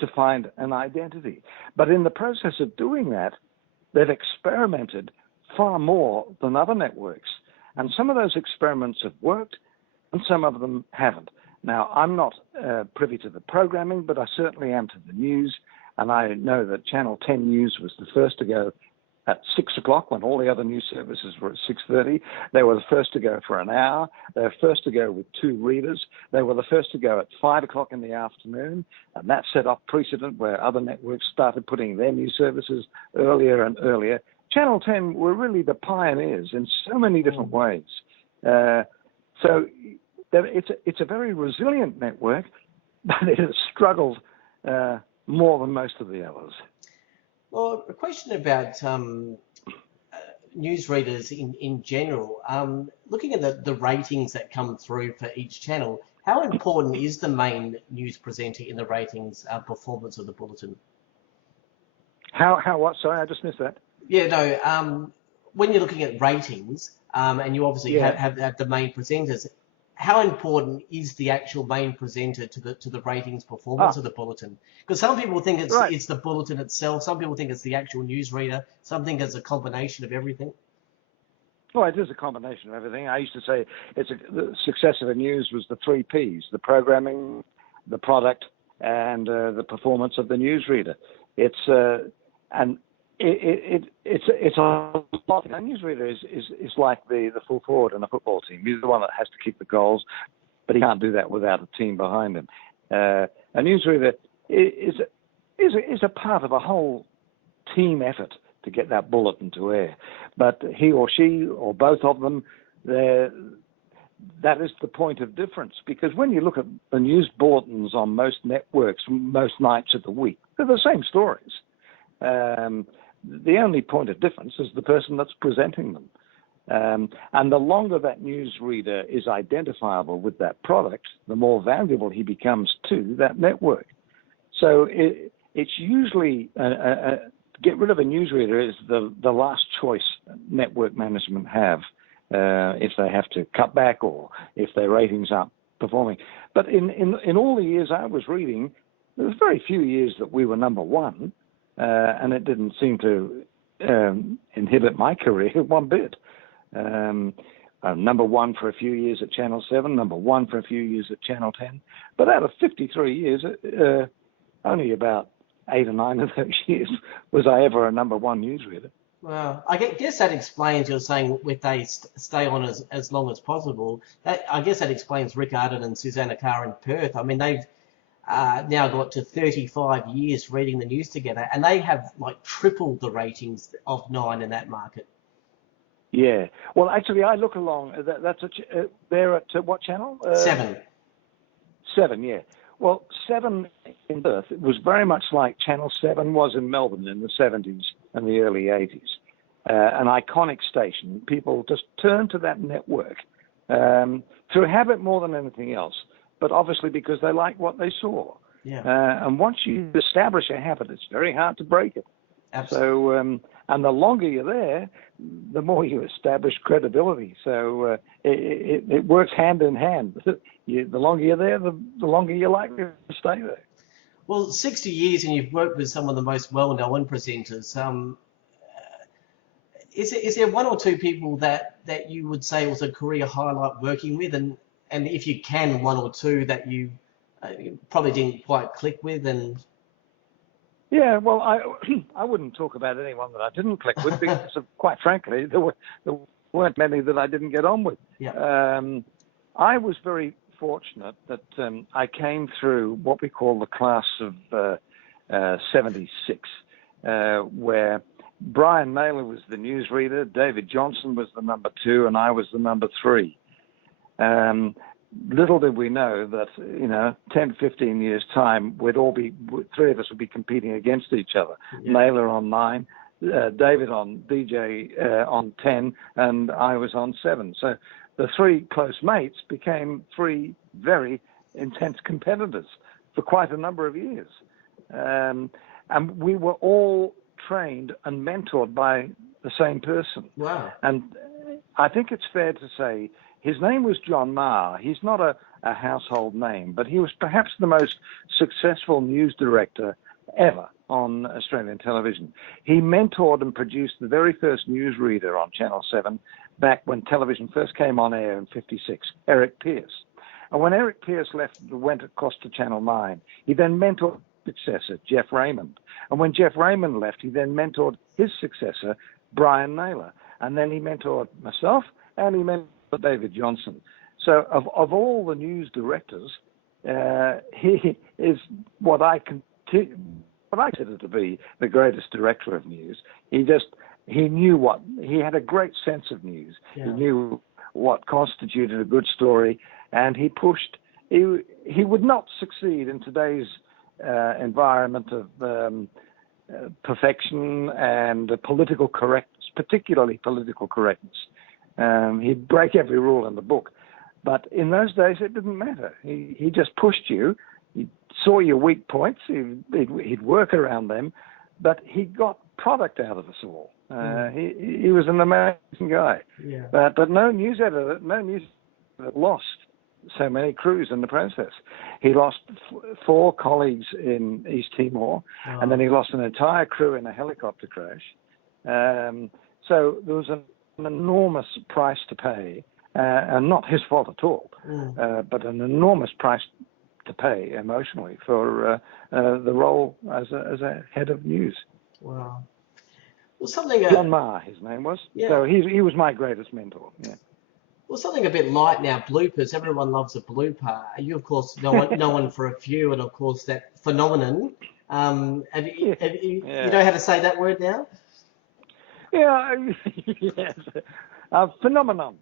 to find an identity. But in the process of doing that, they've experimented far more than other networks. And some of those experiments have worked, and some of them haven't. Now, I'm not privy to the programming, but I certainly am to the news. And I know that Channel 10 News was the first to go at 6 o'clock when all the other news services were at 6:30. They were the first to go for an hour. They were first to go with 2 readers. They were the first to go at 5 o'clock in the afternoon. And that set up precedent where other networks started putting their news services earlier and earlier. Channel 10 were really the pioneers in so many different ways. So it's a very resilient network, but it has struggled more than most of the others. Well, a question about newsreaders in general. Looking at the ratings that come through for each channel, how important is the main news presenter in the ratings performance of the bulletin? How what? Sorry, I just missed that. Yeah, no. When you're looking at ratings, and you obviously have the main presenters, how important is the actual main presenter to the ratings performance of the bulletin? Because some people think it's the bulletin itself. Some people think it's the actual newsreader. Some think it's a combination of everything. Well, it is a combination of everything. I used to say the success of the news was the 3 Ps: the programming, the product, and the performance of the newsreader. It's a lot. A newsreader is like the full forward in a football team. He's the one that has to kick the goals, but he can't do that without a team behind him. A newsreader is a part of a whole team effort to get that bulletin to air. But he or she or both of them, that is the point of difference. Because when you look at the news bulletins on most networks, most nights of the week, they're the same stories. The only point of difference is the person that's presenting them. And the longer that newsreader is identifiable with that product, the more valuable he becomes to that network. So it's usually, get rid of a newsreader is the last choice network management have if they have to cut back or if their ratings aren't performing. But in all the years I was reading, there was very few years that we were number one. And it didn't seem to inhibit my career one bit. Number one for a few years at Channel 7, number one for a few years at Channel 10. But out of 53 years, only about 8 or 9 of those years was I ever a number one newsreader. Well, I guess that explains, you're saying, if they stay on as long as possible, I guess that explains Rick Arden and Susanna Carr in Perth. I mean, they've now got to 35 years reading the news together, and they have like tripled the ratings of 9 in that market. Yeah. Well, actually, I look along. They're at what channel? 7. 7, yeah. Well, 7 in Perth, it was very much like Channel 7 was in Melbourne in the 70s and the early 80s. An iconic station. People just turned to that network through habit more than anything else, but obviously because they liked what they saw. Yeah. And once you establish a habit, it's very hard to break it. Absolutely. So, and the longer you're there, the more you establish credibility. So it works hand in hand. The longer you're there, the longer you're likely to stay there. Well, 60 years, and you've worked with some of the most well-known presenters. Is there one or two people that you would say was a career highlight working with, and if you can, one or two that you probably didn't quite click with? And yeah, well, I wouldn't talk about anyone that I didn't click with because, quite frankly, there weren't many that I didn't get on with. Yeah. I was very fortunate that I came through what we call the class of 76, where Brian Naylor was the newsreader, David Johnson was the number 2, and I was the number 3. Little did we know that, 10, 15 years' time, three of us would be competing against each other. Yeah. Naylor on 9, David on DJ on 10, and I was on 7. So the 3 close mates became 3 very intense competitors for quite a number of years. And we were all trained and mentored by the same person. Wow. And I think it's fair to say his name was John Marr. He's not a household name, but he was perhaps the most successful news director ever on Australian television. He mentored and produced the very first newsreader on Channel 7 back when television first came on air in '56, Eric Pearce. And when Eric Pearce went across to Channel 9, he then mentored his successor, Jeff Raymond. And when Jeff Raymond left, he then mentored his successor, Brian Naylor. And then he mentored myself, and he mentored David Johnson. So of all the news directors, he is what I consider to be the greatest director of news. He had a great sense of news. Yeah. He knew what constituted a good story, and he pushed. He would not succeed in today's environment of perfection and political correctness, particularly political correctness. He'd break every rule in the book. But in those days, it didn't matter. He just pushed you. He saw your weak points. He'd work around them. But he got product out of us all. He was an amazing guy. Yeah. But no news editor lost so many crews in the process. He lost 4 colleagues in East Timor, and then he lost an entire crew in a helicopter crash. So there was an enormous price to pay, and not his fault at all, but an enormous price to pay emotionally for the role as a head of news. Wow. Well, something. John Marr, his name was. Yeah. So he was my greatest mentor. Yeah. Well, something a bit light now. Bloopers. Everyone loves a blooper. You, of course, know one for a few, and of course that phenomenon. You know how to say that word now? Yeah. Yes. Phenomenon.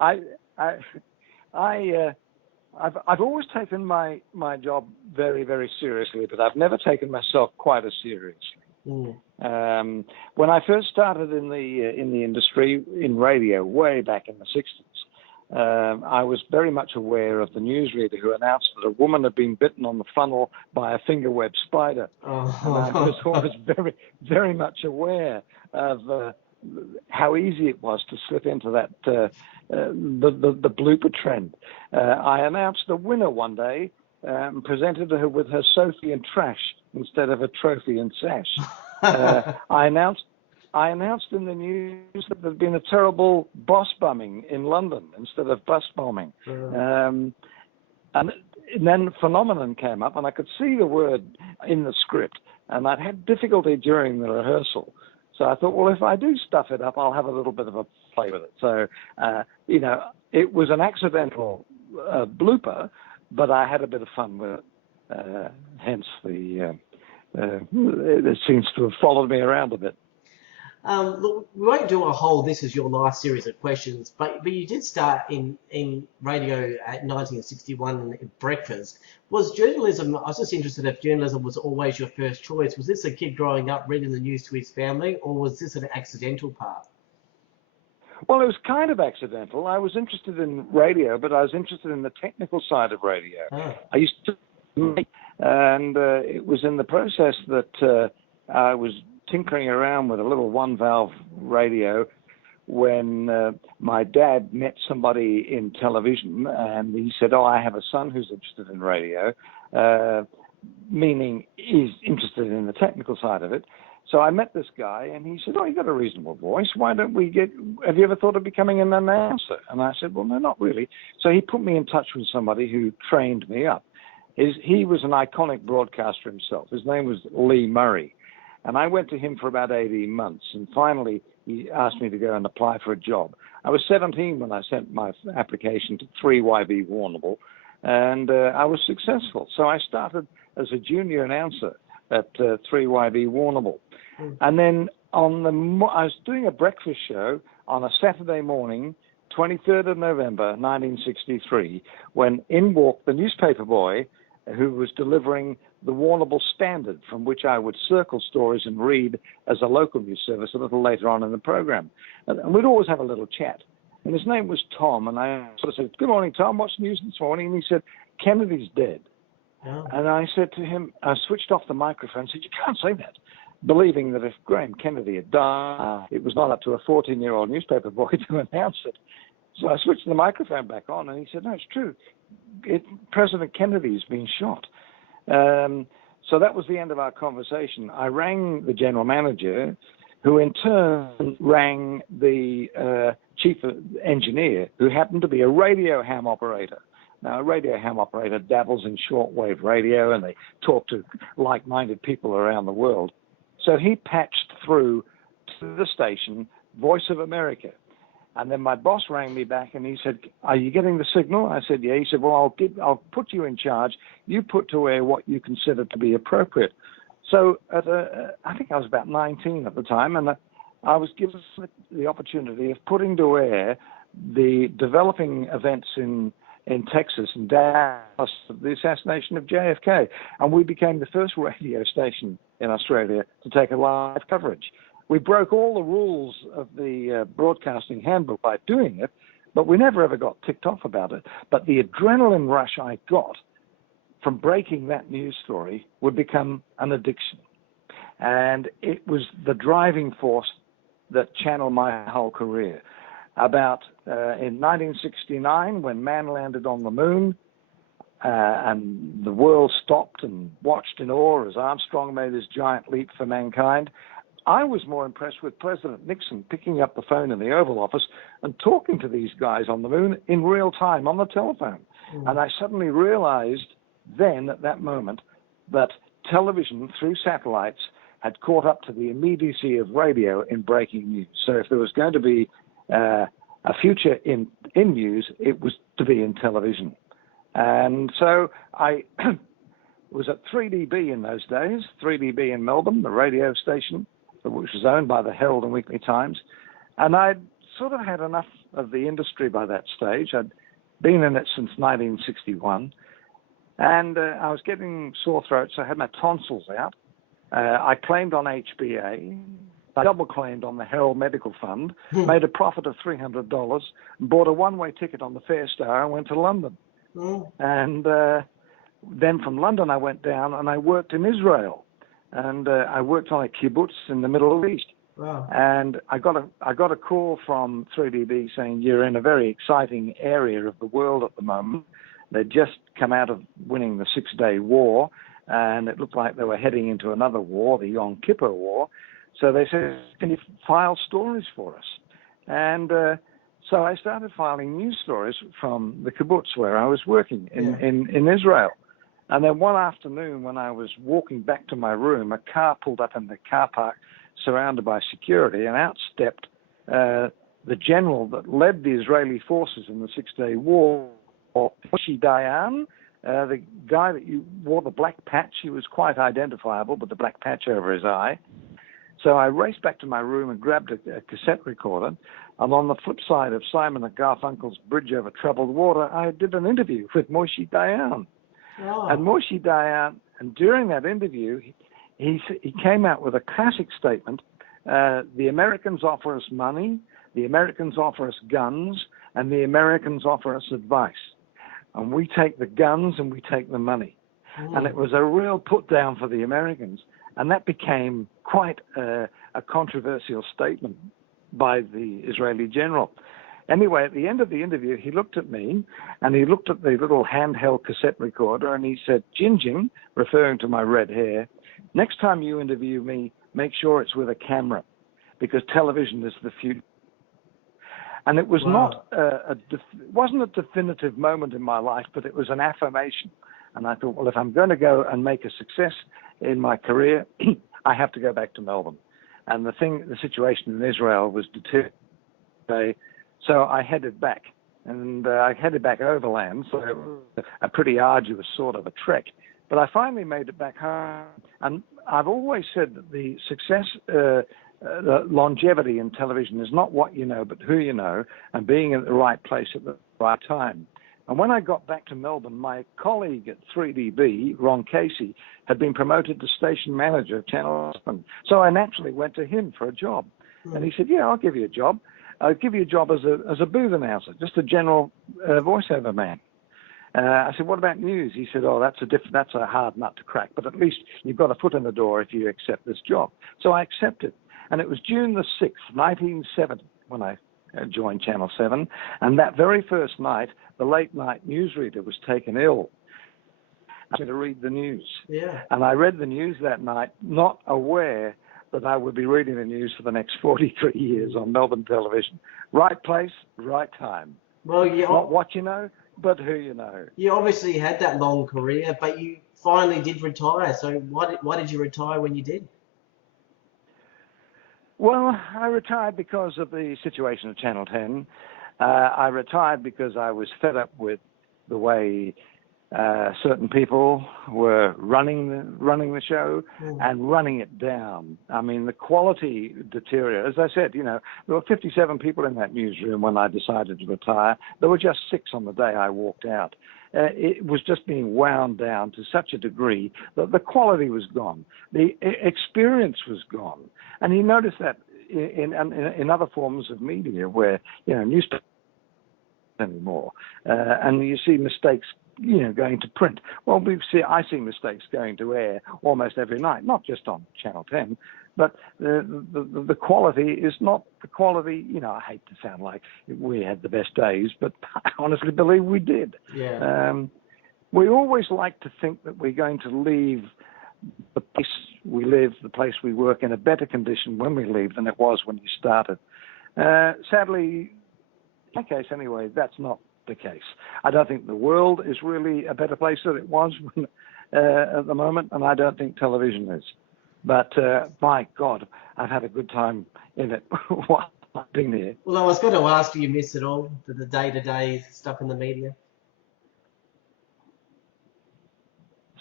I've always taken my job very, very seriously, but I've never taken myself quite as seriously. When I first started in the industry in radio way back in the '60s, I was very much aware of the newsreader who announced that a woman had been bitten on the funnel by a fingerweb spider. And I was always very, very much aware of how easy it was to slip into that the blooper trend. I announced the winner one day, presented her with her Sophie and trash instead of a trophy and sash. I announced in the news that there'd been a terrible boss bombing in London instead of bus bombing. And then phenomenon came up, and I could see the word in the script, and I'd had difficulty during the rehearsal. So I thought, well, if I do stuff it up, I'll have a little bit of a play with it. So, it was an accidental blooper, but I had a bit of fun with it. Hence it seems to have followed me around a bit. Look, we won't do a whole "this is your life" series of questions, but you did start in radio at 1961 in breakfast. Was journalism? I was just interested if journalism was always your first choice. Was this a kid growing up reading the news to his family, or was this an accidental path? Well, it was kind of accidental. I was interested in radio, but I was interested in the technical side of radio. I used to make, and it was in the process that I was tinkering around with a little one-valve radio when my dad met somebody in television, and he said, I have a son who's interested in radio, meaning he's interested in the technical side of it. So I met this guy, and he said, you've got a reasonable voice. Why don't have you ever thought of becoming an announcer? And I said, well, no, not really. So he put me in touch with somebody who trained me up. He was an iconic broadcaster himself. His name was Lee Murray. And I went to him for about 18 months, and finally he asked me to go and apply for a job. I was 17 when I sent my application to 3YB Warrnambool, and I was successful. So I started as a junior announcer at 3YB Warrnambool. And then I was doing a breakfast show on a Saturday morning, 23rd of November, 1963, when in walked the newspaper boy who was delivering the Warrnambool Standard, from which I would circle stories and read as a local news service a little later on in the program. And we'd always have a little chat. And his name was Tom, and I sort of said, good morning, Tom, what's the news this morning? And he said, Kennedy's dead. Oh. And I said to him, I switched off the microphone and said, you can't say that. believing that if Graham Kennedy had died, it was not up to a 14-year-old newspaper boy to announce it. So I switched the microphone back on, and he said, "No, it's true. President Kennedy's been shot." So that was the end of our conversation. I rang the general manager, who in turn rang the chief engineer, who happened to be a radio ham operator. Now, a radio ham operator dabbles in shortwave radio, and they talk to like-minded people around the world. So he patched through to the station, Voice of America. And then my boss rang me back, and he said, "Are you getting the signal?" I said, "Yeah." He said, "Well, I'll put you in charge. You put to air what you consider to be appropriate." So I think I was about 19 at the time, and I was given the opportunity of putting to air the developing events in Texas and Dallas, the assassination of JFK. And we became the first radio station in Australia to take a live coverage. We broke all the rules of the broadcasting handbook by doing it, but we never ever got ticked off about it. But the adrenaline rush I got from breaking that news story would become an addiction. And it was the driving force that channeled my whole career. In 1969, when man landed on the moon, and the world stopped and watched in awe as Armstrong made his giant leap for mankind, I was more impressed with President Nixon picking up the phone in the Oval Office and talking to these guys on the moon in real time on the telephone. And I suddenly realized then, at that moment, that television through satellites had caught up to the immediacy of radio in breaking news. So if there was going to be a future in news, it was to be in television. And so I was at 3DB in those days, 3DB in Melbourne, the radio station, which was owned by the Herald and Weekly Times. And I'd sort of had enough of the industry by that stage. I'd been in it since 1961. And I was getting sore throats. I had my tonsils out. I claimed on HBA. I double claimed on the Herald Medical Fund, made a profit of $300, and bought a one-way ticket on the Fairstar and went to London. And then from London, I went down and I worked in Israel. And I worked on a kibbutz in the Middle East. Wow. And I got a call from 3DB saying, "You're in a very exciting area of the world at the moment." They'd just come out of winning the Six-Day War, and it looked like they were heading into another war, the Yom Kippur War. So they said, "Can you file stories for us?" And so I started filing news stories from the kibbutz where I was working in Israel. And then one afternoon when I was walking back to my room, a car pulled up in the car park surrounded by security, and out stepped the general that led the Israeli forces in the Six-Day War, Moshe Dayan, the guy that wore the black patch. He was quite identifiable, but the black patch over his eye. So I raced back to my room and grabbed a cassette recorder. And on the flip side of Simon and Garfunkel's Bridge Over Troubled Water, I did an interview with Moshe Dayan. Oh. And Moshe Dayan, and during that interview, he came out with a classic statement: the Americans offer us money, the Americans offer us guns, and the Americans offer us advice. And we take the guns and we take the money. And it was a real put down for the Americans. And that became quite a controversial statement by the Israeli general. Anyway, at the end of the interview, he looked at me and he looked at the little handheld cassette recorder and he said, "Jinjin," referring to my red hair, "next time you interview me, make sure it's with a camera, because television is the future." And it was not wasn't a definitive moment in my life, but it was an affirmation. And I thought, well, if I'm going to go and make a success in my career, I have to go back to Melbourne. And the situation in Israel was deteriorating. So I headed back, and I headed back overland, so it was a pretty arduous sort of a trek. But I finally made it back home. And I've always said that the success, the longevity in television is not what you know, but who you know, and being at the right place at the right time. And when I got back to Melbourne, my colleague at 3DB, Ron Casey, had been promoted to station manager of Channel 7. So I naturally went to him for a job. And he said, "Yeah, I'll give you a job. I'll give you a job as a booth announcer, just a general voiceover man." I said, what about news? He said, oh, that's a hard nut to crack, but at least you've got a foot in the door if you accept this job. So I accepted. And it was June the 6th, 1970, when I joined Channel 7. And that very first night, the late night newsreader was taken ill. I had to read the news. Yeah. And I read the news that night, not aware that I would be reading the news for the next 43 years on Melbourne television. Right place, right time. Well, Not what you know, but who you know. you obviously had that long career, but you finally did retire. So why did you retire when you did? Well, I retired because of the situation at Channel 10. I retired because I was fed up with the way certain people were running the show and running it down. I mean, the quality deteriorated. As I said, there were 57 people in that newsroom when I decided to retire. There were just 6 on the day I walked out. It was just being wound down to such a degree that the quality was gone. The experience was gone. And you notice that in other forms of media where, newspapers anymore, and you see mistakes going to print. Well, I see mistakes going to air almost every night, not just on Channel 10, but the quality is not the quality. I hate to sound like we had the best days, but I honestly believe we did. Yeah. We always like to think that we're going to leave the place we live, the place we work, in a better condition when we leave than it was when you started. Sadly, in my case anyway, that's not the case. I don't think the world is really a better place than it was at the moment, and I don't think television is. But my God, I've had a good time in it while I've been here. Well, I was going to ask, do you miss it all, the day-to-day stuff in the media?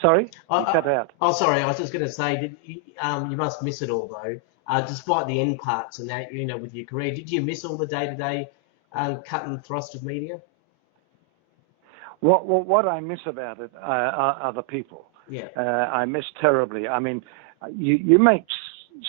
Sorry? You cut out. Oh, sorry. I was just going to say, you must miss it all, though. Despite the end parts and that, with your career, did you miss all the day-to-day cut and thrust of media? What I miss about it are the people. Yeah. I miss terribly. I mean, you make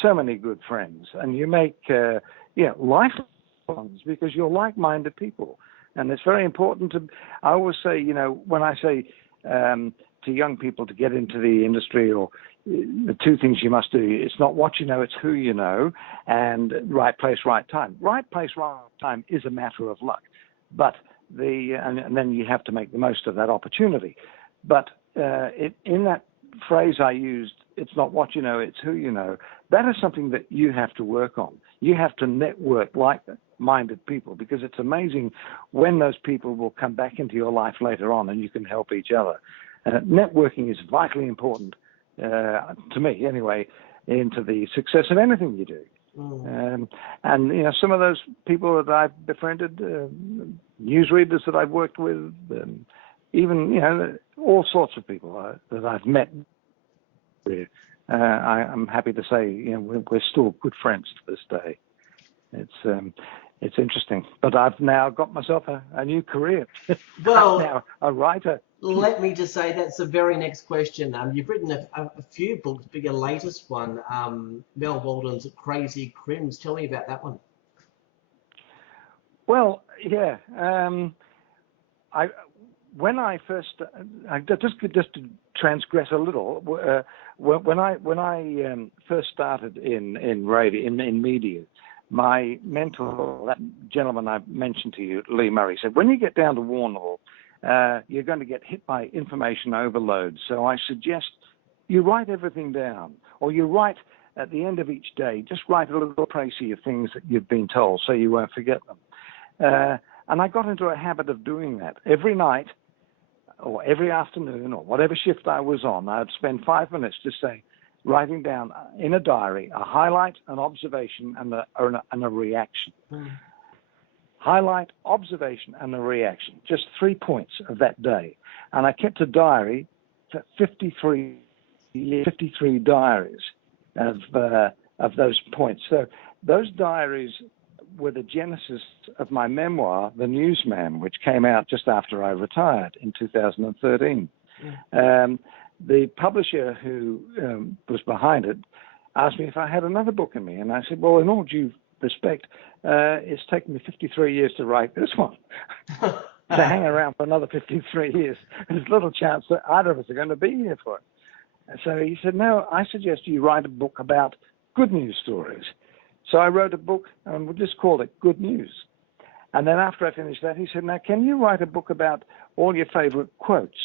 so many good friends, and you make lifelong ones because you're like-minded people, and it's very important to. I always say, when I say to young people to get into the industry, or the 2 things you must do, it's not what you know, it's who you know, and right place, right time. Right place, right time is a matter of luck, but and then you have to make the most of that opportunity. But in that phrase I used, it's not what you know, it's who you know, that is something that you have to work on. You have to network like-minded people, because it's amazing when those people will come back into your life later on and you can help each other. Networking is vitally important, to me anyway, into the success of anything you do. And some of those people that I've befriended, newsreaders that I've worked with, even all sorts of people that I've met. I'm happy to say we're still good friends to this day. It's interesting, but I've now got myself a new career. Well, I'm now a writer. Let me just say that's the very next question. You've written a few books, but your latest one, Mel Walden's Crazy Crims. Tell me about that one. Well, yeah. When I first, just to transgress a little, when I first started in radio, in media, my mentor, that gentleman I mentioned to you, Lee Murray, said, when you get down to Warrnambool, you're going to get hit by information overload. So I suggest you write everything down, or you write at the end of each day, just write a little précis of things that you've been told so you won't forget them. And I got into a habit of doing that. Every night or every afternoon or whatever shift I was on, I'd spend 5 minutes just writing down in a diary a highlight, an observation, and a reaction. Highlight, observation, and a reaction. Just 3 points of that day. And I kept a diary for 53 diaries of those points. So those diaries were the genesis of my memoir, The Newsman, which came out just after I retired in 2013. The publisher who was behind it asked me if I had another book in me. And I said, well, in all due respect, it's taken me 53 years to write this one. to hang around for another 53 years. There's little chance that either of us are going to be here for it. And so he said, no, I suggest you write a book about good news stories. So I wrote a book, and we just called it Good News. And then after I finished that, he said, now, can you write a book about all your favorite quotes,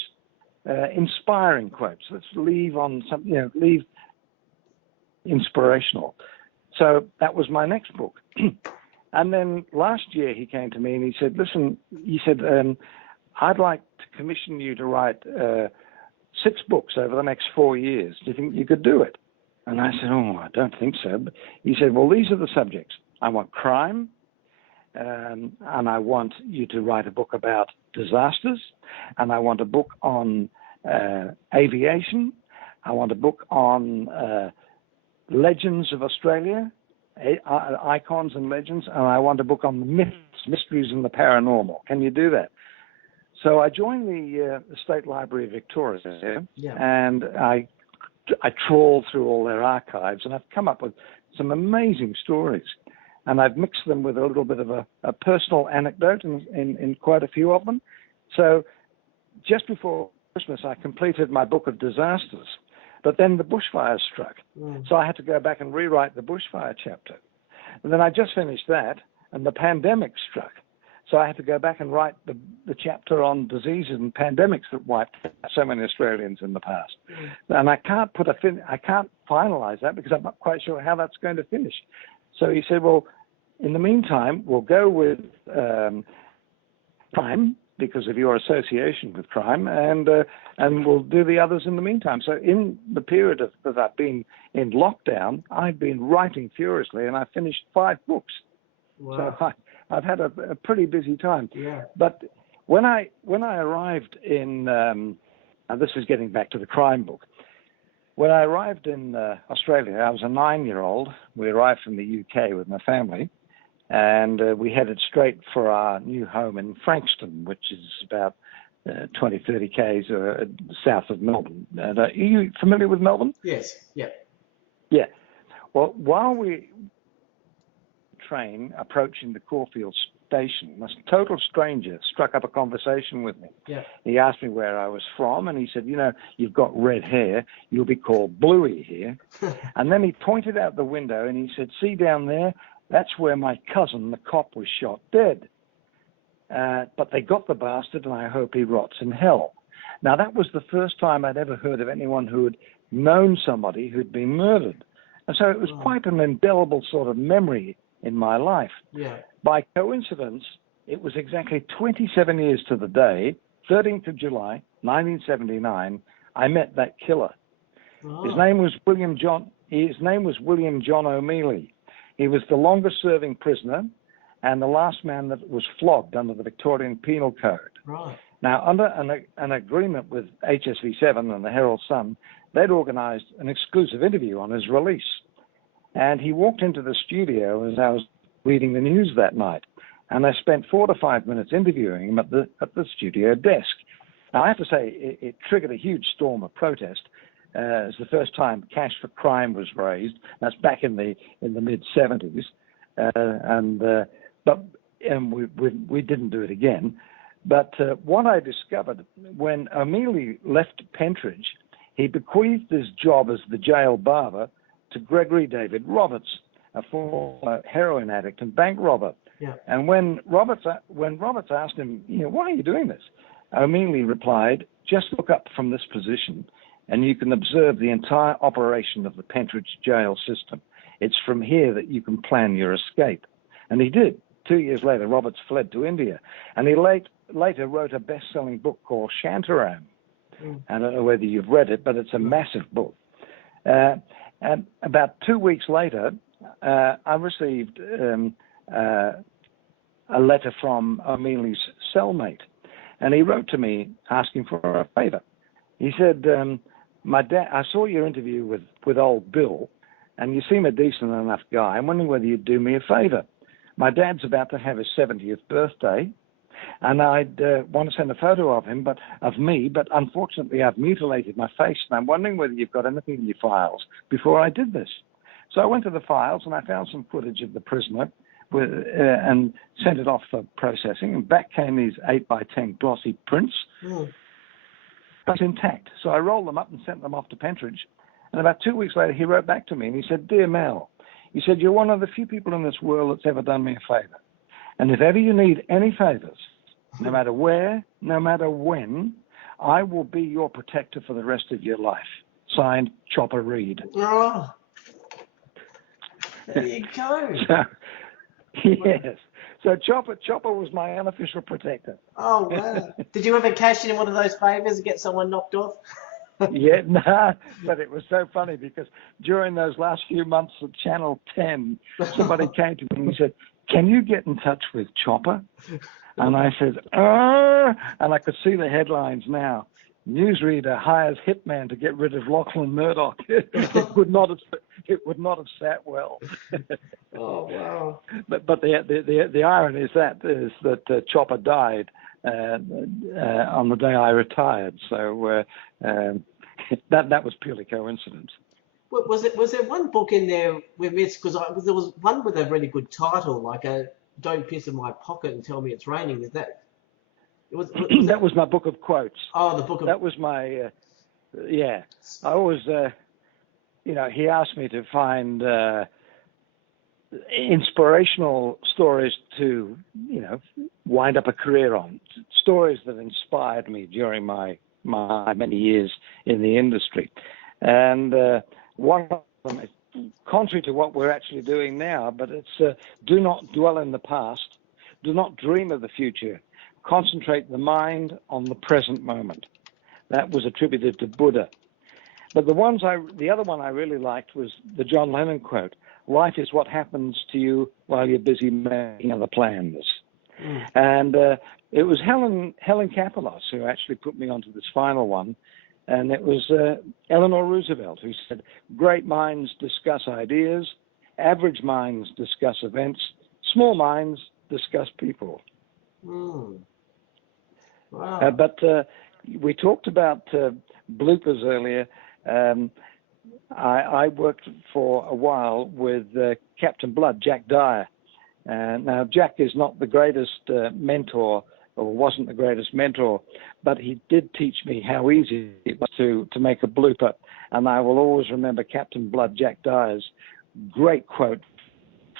inspiring quotes? Let's leave on some, leave inspirational. So that was my next book. And then last year he came to me and he said, listen, I'd like to commission you to write 6 books over the next 4 years. Do you think you could do it? And I said, oh, I don't think so. But he said, well, these are the subjects. I want crime, and I want you to write a book about disasters, and I want a book on aviation. I want a book on legends of Australia, icons and legends, and I want a book on the myths, mysteries, and the paranormal. Can you do that? So I joined the State Library of Victoria, and I trawled through all their archives, and I've come up with some amazing stories. And I've mixed them with a little bit of a personal anecdote in quite a few of them. So just before Christmas, I completed my book of disasters. But then the bushfires struck. So I had to go back and rewrite the bushfire chapter. And then I just finished that, and the pandemic struck. So I had to go back and write the chapter on diseases and pandemics that wiped out so many Australians in the past. And I can't finalize that because I'm not quite sure how that's going to finish. So he said, well, in the meantime, we'll go with crime because of your association with crime, and we'll do the others in the meantime. So in the period that I've been in lockdown, I've been writing furiously, and I finished 5 books. Wow. So I've had a pretty busy time. Yeah. But when I arrived in, this is getting back to the crime book. When I arrived in Australia, I was a 9-year-old. We arrived from the UK with my family, and we headed straight for our new home in Frankston, which is about 20, 30 k's south of Melbourne. Are you familiar with Melbourne? Yes. Yeah. Yeah. Well, while we train approaching the Caulfield station, a total stranger struck up a conversation with me. Yeah. He asked me where I was from, and he said, you've got red hair, you'll be called Bluey here. And then he pointed out the window and he said, see down there, that's where my cousin, the cop, was shot dead. But they got the bastard, and I hope he rots in hell. Now, that was the first time I'd ever heard of anyone who had known somebody who'd been murdered. And so it was quite an indelible sort of memory in my life. Yeah. By coincidence, it was exactly 27 years to the day, 13th of July, 1979, I met that killer. Oh. His name was William John O'Mealy. He was the longest-serving prisoner and the last man that was flogged under the Victorian Penal Code. Right. Now, under an agreement with HSV7 and the Herald Sun, they'd organised an exclusive interview on his release. And he walked into the studio as I was reading the news that night. And I spent 4 to 5 minutes interviewing him at the studio desk. Now, I have to say, it triggered a huge storm of protest. It's the first time Cash for Crime was raised. That's back in the mid-70s. But we didn't do it again. But what I discovered, when O'Mealy left Pentridge, he bequeathed his job as the jail barber to Gregory David Roberts, a former heroin addict and bank robber. Yeah. And when Roberts asked him, why are you doing this? O'Mealy replied, just look up from this position and you can observe the entire operation of the Pentridge jail system. It's from here that you can plan your escape. And he did. 2 years later, Roberts fled to India. And he later wrote a best-selling book called Shantaram. I don't know whether you've read it, but it's a massive book. And about 2 weeks later, I received a letter from O'Mealy's cellmate. And he wrote to me asking for a favor. He said, my dad, I saw your interview with old Bill, and you seem a decent enough guy. I'm wondering whether you'd do me a favor. My dad's about to have his 70th birthday, and I'd want to send a photo of me, but unfortunately I've mutilated my face, and I'm wondering whether you've got anything in your files before I did this. So I went to the files, and I found some footage of the prisoner and sent it off for processing, and back came these 8x10 glossy prints, but intact. So I rolled them up and sent them off to Pentridge. And about 2 weeks later, he wrote back to me and he said, "Dear Mel," he said, "you're one of the few people in this world that's ever done me a favor. And if ever you need any favors, no matter where, no matter when, I will be your protector for the rest of your life. Signed, Chopper Reed." Oh, there you go. So, yes. So Chopper was my unofficial protector. Oh, wow. Did you ever cash in one of those favors and get someone knocked off? Yeah, no, but it was so funny because during those last few months at Channel 10, somebody came to me and said, "Can you get in touch with Chopper?" And I said, and I could see the headlines now. Newsreader hires hitman to get rid of Lachlan Murdoch. It would not have sat well. Oh, wow. But the irony is that Chopper died on the day I retired. So that was purely coincidence. Was there one book in there we missed? Because there was one with a really good title, like "Don't Piss in My Pocket and Tell Me It's Raining." Is that? That was my book of quotes. Oh, the book of. That was my. Yeah, I always. He asked me to find inspirational stories to, wind up a career on. Stories that inspired me during my many years in the industry. And one of them is contrary to what we're actually doing now, but it's do not dwell in the past, do not dream of the future, concentrate the mind on the present moment. That was attributed to Buddha. But the other one I really liked was the John Lennon quote: "Life is what happens to you while you're busy making other plans." And it was Helen Kapelos who actually put me onto this final one. And it was Eleanor Roosevelt who said, "Great minds discuss ideas, average minds discuss events, small minds discuss people." Wow. But we talked about bloopers earlier. I worked for a while with Captain Blood, Jack Dyer. Now, Jack is not the greatest mentor, or wasn't the greatest mentor, but he did teach me how easy it was to make a blooper. And I will always remember Captain Blood, Jack Dyer's great quote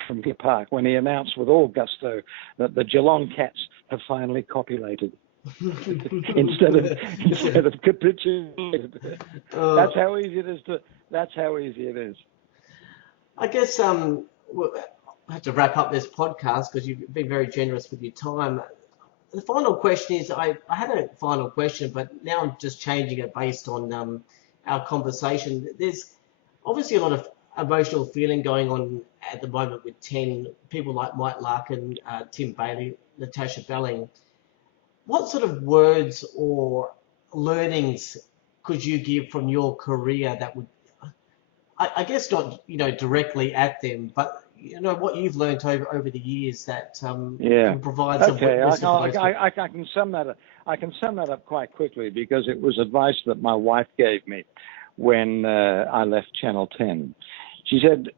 from Deer Park when he announced with all gusto that the Geelong Cats have finally copulated. instead of capitulated. That's how easy it is. I guess we'll have to wrap up this podcast because you've been very generous with your time. The final question is, I had a final question, but now I'm just changing it based on our conversation. There's obviously a lot of emotional feeling going on at the moment with 10 people like Mike Larkin, Tim Bailey, Natasha Belling. What sort of words or learnings could you give from your career that would, I guess not, directly at them, but what you've learned over the years that can provide some witness. I can sum that up. I can sum that up quite quickly because it was advice that my wife gave me when I left Channel 10. She said,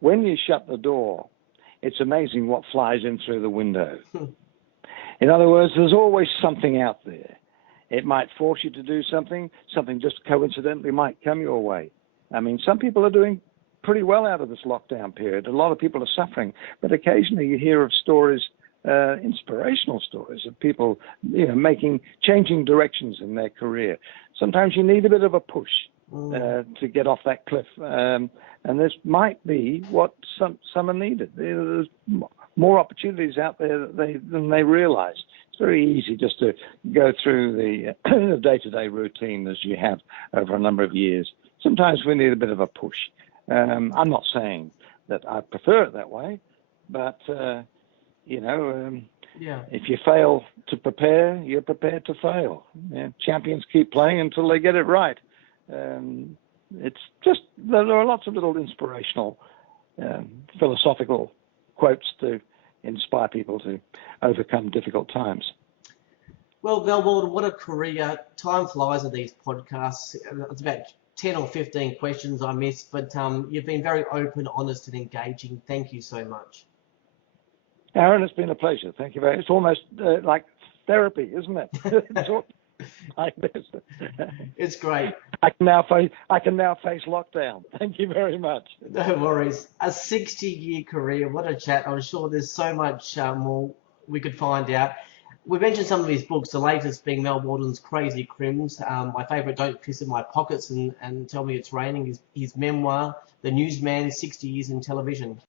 "When you shut the door, it's amazing what flies in through the window." In other words, there's always something out there. It might force you to do something just coincidentally might come your way. I mean, some people are doing pretty well out of this lockdown period. A lot of people are suffering, but occasionally you hear of stories, inspirational stories of people, changing directions in their career. Sometimes you need a bit of a push to get off that cliff, and this might be what some are needed. There's more opportunities out there than they realize. It's very easy just to go through the day-to-day routine as you have over a number of years. Sometimes we need a bit of a push. I'm not saying that I prefer it that way, but, if you fail to prepare, you're prepared to fail. Champions keep playing until they get it right. It's just, there are lots of little inspirational, philosophical quotes to inspire people to overcome difficult times. Well, Walden, what a career. Time flies with these podcasts. It's about 10 or 15 questions I missed, but you've been very open, honest, and engaging. Thank you so much. Aaron, it's been a pleasure. Thank you very much. It's almost like therapy, isn't it? Like this. It's great. I can now face lockdown. Thank you very much. No worries. A 60-year career. What a chat. I'm sure there's so much more we could find out. We mentioned some of his books, the latest being Mel Walden's Crazy Crims. My favourite, Don't Piss in My Pockets and Tell Me It's Raining, his memoir, The Newsman, 60 Years in Television.